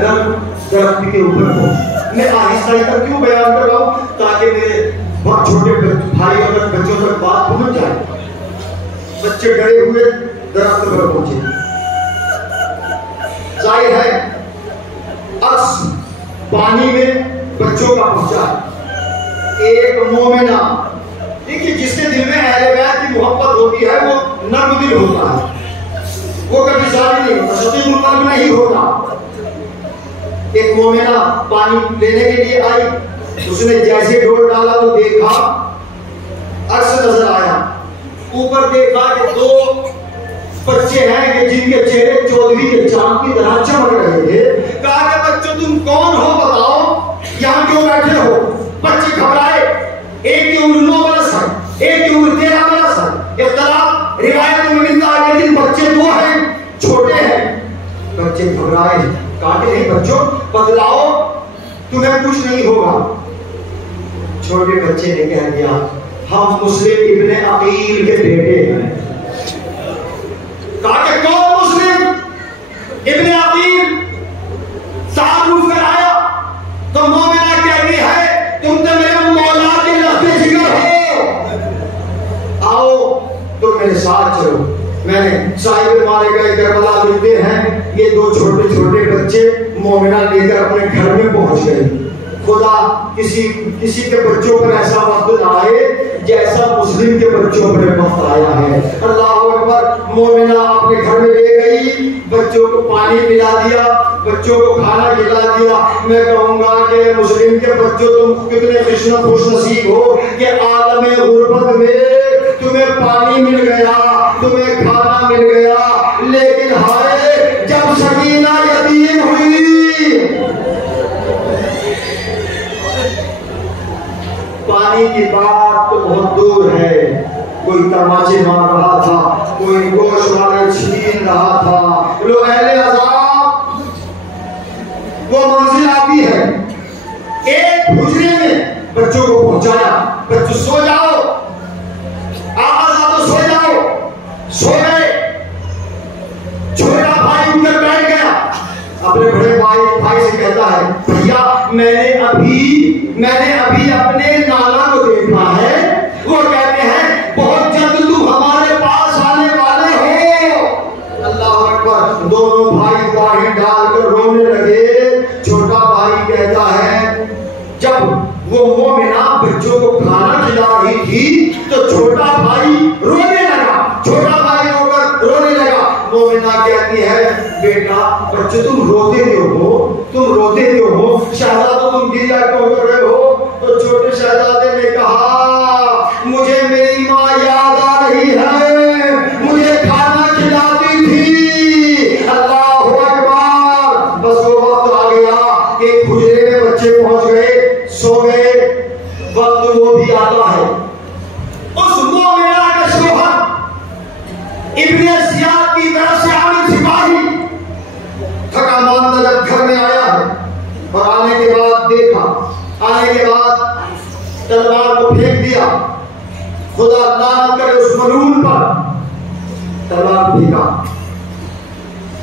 दरख्त के ऊपर पहुंचे। मैं आहिस्ता आहिस्ता क्यों बयान कर रहा हूं? ताकि मेरे बहुत छोटे भाई और बच्चों तक बात पहुंच जाए। बच्चे डरे हुए दरख्त पर पहुंचे। जाहिर है अक्स पानी में बच्चों का पहुंचा। एक मोमिना, देखिए जिसके दिल में अहले बैत की मोहब्बत होती है वो नर्म दिल होता है, वो कभी जालिम नहीं होता, सतीमुल कल्ब नहीं होता। एक मोमिना पानी लेने के लिए आई, उसने जैसे डोर डाला तो देखा अर्श नजर आया। ऊपर देखा कि दो बच्चे हैं कि जिनके चेहरे चौधरी के चांद की तरह चमक रहे थे। कहा कि बच्चों तुम कौन हो, बताओ यहाँ क्यों बैठे हो? बच्चे घबराए। एक की उम्र 9 बरस है, एक की उम्र 13 बरस है। इख्तिलाफ रिवायत में मिलता है लेकिन बच्चे दो हैं, छोटे हैं। बच्चे घबराए। कहा कि नहीं बच्चों बदलाओ, तुम्हें कुछ नहीं होगा। छोटे बच्चे ने कह दिया हम मुस्लिम इब्ने अकील के बेटे हैं। कहा कि कौन मुस्लिम इब्ने अकील? तारुफ कराया तो मोमिना कहती है तुम तो मेरे मौला के लफ्ज़े जिगर हो, आओ तुम मेरे साथ चलो। मैंने साहिब मारे गए करबला मिलते हैं, ये दो छोटे छोटे बच्चे मोमिना लेकर अपने घर में पहुंच गए। खुदा किसी के बच्चों पर ऐसा वक्त ना आए जैसा मुस्लिम के बच्चों पर वक्त आया है। अल्लाह अकबर। मोमिना अपने घर में ले गई, बच्चों को पानी पिला दिया, बच्चों को खाना खिला दिया। मैं कहूंगा कि मुस्लिम के बच्चों तुम कितने खुश नसीब हो कि आलम गुर्बत में तुम्हें पानी मिल गया, तुम्हें खाना मिल गया, लेकिन हाय जब सकीना यतीम हुई, पानी की बात तो बहुत दूर है। कोई तमाचे मार रहा था, कोई गोश वाले छीन रहा था। लो अहले अज़ाब, वो मंजिल आती है। एक हुजरे में बच्चों को पहुंचाया, बच्चों सो जाओ, आवाज सो जाओ। सो गए। छोटा भाई उठकर बैठ गया, अपने बड़े भाई से कहता है भैया मैंने अभी अपने नाना को देखा है, वो कहते हैं बहुत जल्द तुम हमारे पास आने वाले हो। अल्लाह अकबर। दोनों भाई बाहें डालकर रोने लगे। छोटा भाई कहता है जब वो मोमिना बच्चों को खाना खिला रही थी तो छोटा भाई रोने लगा, छोटा भाई रोने लगा। मोमिना कहती है बेटा बच्चे तुम रोते क्यों हो, शहजादा तुम गिरिया क्यों कर रहे हो? तो छोटे शहजादे ने कहा मुझे मेरी माँ याद आ रही है, मुझे खाना खिलाती थी। अल्लाह अकबर। बस वो वक्त आ गया कि हुजरे में बच्चे पहुंच गए, सो गए। वक्त वो भी आता है उस मोमिना के शोहर इब्ने जियाद की तरफ से आमिर सिपाही थका मांदा जब घर में आया है और आने के बाद देखा, आने के बाद तलवार को फेंक दिया, खुदा लानत करे उस मलून पर, तलवार फेंका,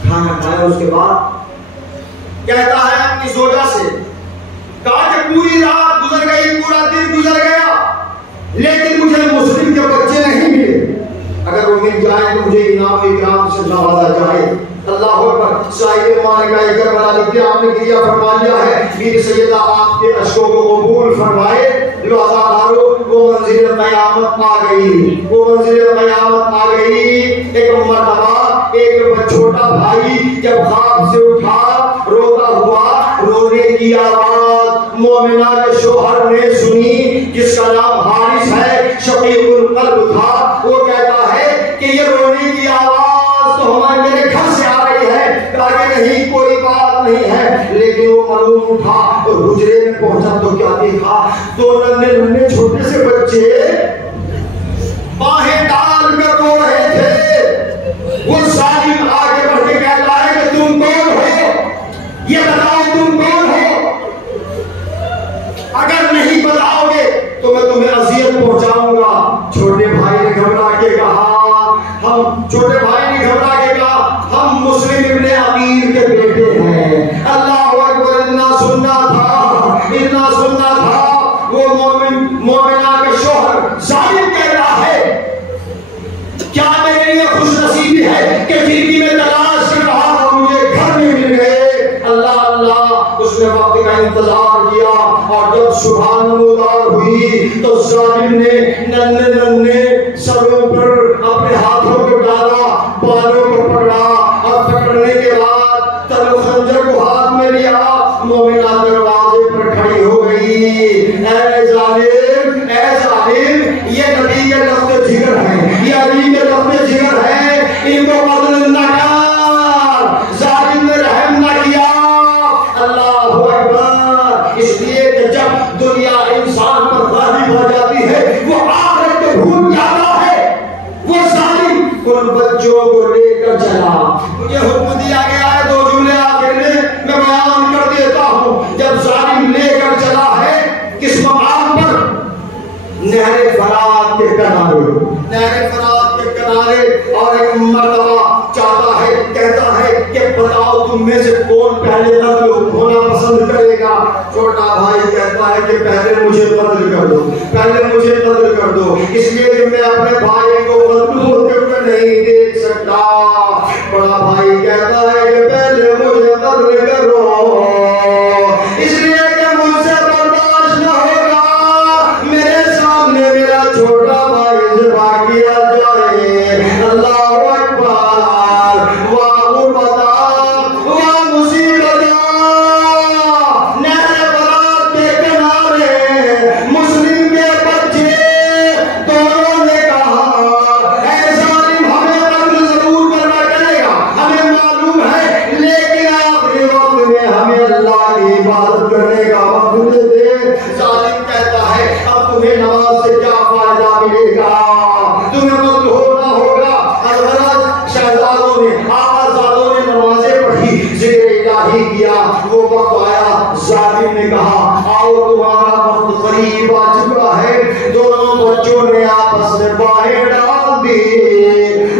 खाना खाया। उसके बाद कहता है अपनी जोजा से, कहा कि पूरी रात गुजर गई, पूरा दिन गुजर गया, लेकिन मुझे मुस्लिम के बच्चे नहीं मिले। अगर वो मिल जाए तो मुझे इनाम इकराम से नवाजा जाए। अल्लाह अकबर। साहिब मान का एक बड़ा लिखा आपने किया फरमा लिया है, वीर सैयदा आपके अशकों को कबूल फरमाए। जो आजादारों वो मंजिल क़यामत आ गई, वो मंजिल क़यामत आ गई। एक मर्तबा एक छोटा भाई जब ख्वाब से उठा, रोता हुआ, रोने की आवाज मोमिना के शोहर ने सुनी, जिसका नाम हारिस है, शकीकुल कल्ब था। वो कहता है कि ये रोने की आवाज तो हमारे मेरे घर से आ रही है। कहा नहीं कोई बात नहीं है, लेकिन वो मलूम उठा और हुजरे में पहुंचा तो क्या देखा, दो नन्हे नन्हे छोटे से बच्चे बाहें डाल कर रो रहे थे। वो जालिम आगे बढ़ के कहता है कि तुम कौन हो, ये बताओ तुम कौन हो, अगर नहीं बताओगे तो मैं तुम्हें अजियत पहुंचाऊंगा। छोटे भाई ने घबरा के कहा, छोटे भाई ने घबरा के कहा, हम मुस्लिम इब्ने अकील के बेटे हैं। अल्लाह अकबर। इतना सुनना था, इतना सुनना था। वो मोमिना के शोहर जालिम कह रहा है, क्या मेरे लिए खुशनसीबी है कि जिंदगी में तलाश कर रहा था मुझे घर में मिल गए। अल्लाह अल्लाह। उसने वक्त का इंतजार किया और जब सुबह नमूदार हुई तो जालिम ने नन्हे नन्हे सरों पर अपने हाथों को डाला, बालों को पकड़ा और पकड़ने के बाद तलव खंजर को हाथ में लिया। मोमिना दरवाजे पर खड़ी हो गई। ऐ जालिम, ऐ जालिम, ये नबी के लफ्ज़ जिगर है, ये अली के लफ्ज़ जिगर है, इनको बदल न कर। जालिम ने रहम न किया। अल्लाह अकबर। इसलिए कि जब दुनिया इंसान पर गालिब हो जाती है वो आखिरत को भूल जाता है। वो जालिम उन बच्चों को लेकर चला। मुझे हुक्म दिया गया है, दो जुमले आखिर में मैं बयान कर देता हूँ। जब जालिम लेकर चला है किस मकाम पर, नहरे फरात के किनारे, नहरे फरात के किनारे। और एक मर्तबा चाहता है, कहता है कि बताओ तुम में से कौन पहले कत्ल होना पसंद करेगा। छोटा भाई कहता है कि पहले मुझे कत्ल कर दो, पहले मुझे कत्ल कर दो, इसलिए कि मैं अपने भाई को कत्ल होते हुए नहीं देख सकता। बड़ा भाई कहता है कि पहले मुझे कत्ल करो, इसलिए कि मुझसे बर्दाश्त न होगा मेरे सामने मेरा छोटा भाई ज़िबा किया जाए। अल्लाह अकबर। वाह गुरबत, वाह मुसीबत। नहरे फरात के किनारे मुस्लिम के बच्चे दोनों ने कहा, ऐ जालिम हमें कत्ल जरूर करना पड़ेगा, हमें मालूम है, लेकिन आखिरी वक्त में हमें अल्लाह की इबादत करने का वक्त दे दे। जालिम कहता है अब तुम्हें नमाज से क्या फायदा मिलेगा, तुम्हें कत्ल होना होगा। शहजादों ने, आवाज़ादों ने नमाजें पढ़ी, जिक्र इलाही किया। वो वक्त आया, जालिम ने कहा आओ तुम्हारा वक्त करीब आ चुका है। दोनों बच्चों ने आपस में बाहें डाल दी।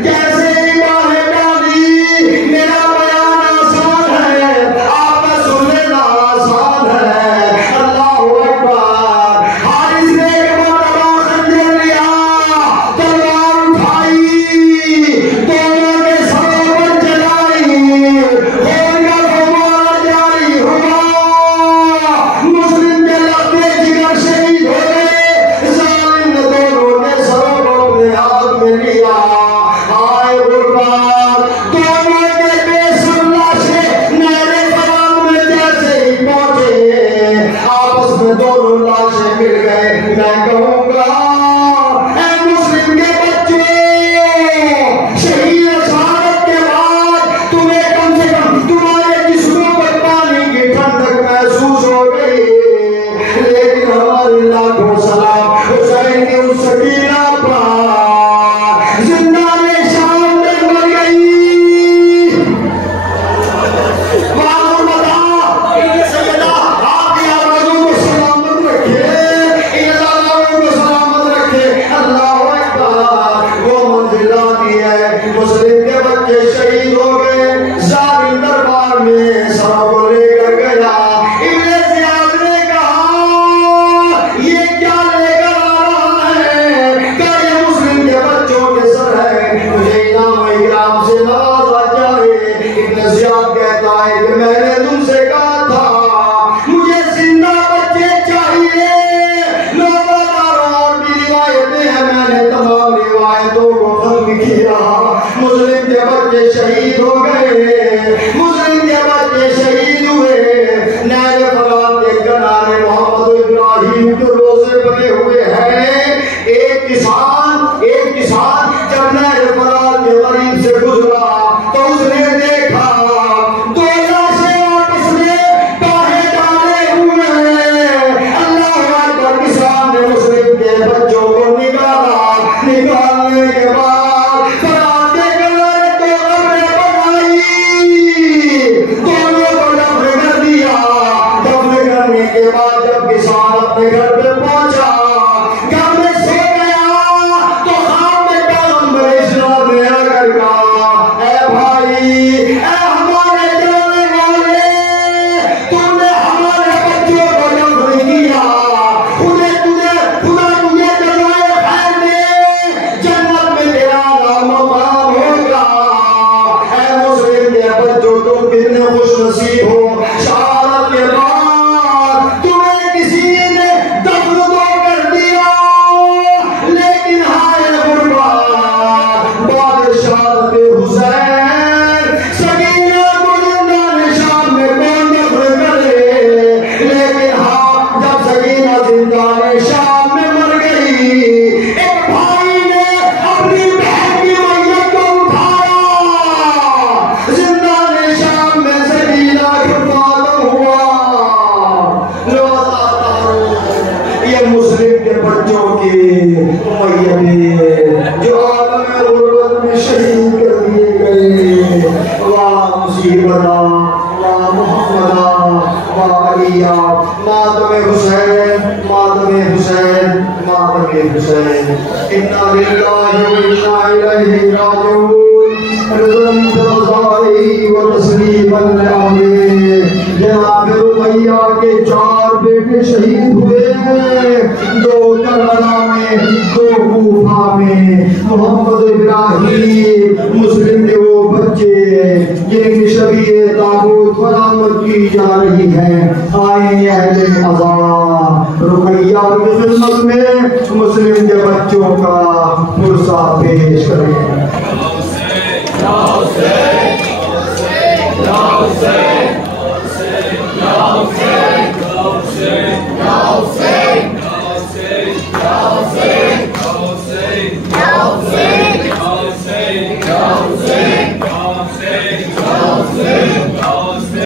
जैसे ही बाहें डाली, मेरा बयान आसान है, आपका सुन लेना आसान है। अल्लाह अकबर। हारिस ने एक मर्तबा खंजर लिया, तलवार उठाई, दोनों के सरों पर चलाई, खून का फव्वारा जारी हुआ। मुस्लिम के लफ्ज़े जिगर शहीद हो गए। जालिम ने दोनों के सरों को अपने हाथ में लिया। हाय गुरबात। दोनों के बेसुर लाशें नहरे फरात में जैसे ही पहुंचे, आपस में दोनों लाशें मिल गए। मैं कहूँगा ऐ मुस्लिम के बच्चे, शहीद शहादत के बाद तुम्हें कम से कम तुम्हारे जिस्मों पर पानी की ठंडक महसूस हो गई, लेकिन हमारी लाखों कि मुस्लिम के बच्चों की मैयतें जो आलम गुर्बत में शहीद कर दिए गए। वाह मुसीबता, वाह मोहम्मदा, वाह अलिया, मातम हुसैन, मातम हुसैन, मातम हुसैन। इन्ना लिल्लाहि व इन्ना इलैहि राजिऊन। रज़न फ़ज़ाई व तस्लीमन अलैहि। जनाब रुकैया के 4 बेटे शहीद हुए, 2 करबला में, 2 कूफा में। मोहम्मद इब्राहिम मुस्लिम के वो बच्चे जिनकी शबीह ताबूत बरामद की जा रही है, आए अहले अज़ा रुकैया की खिदमत में मुस्लिम के बच्चों का पुरसा पेश करें। या हुसैन, या हुसैन, या हुसैन, या हुसैन, या हुसैन।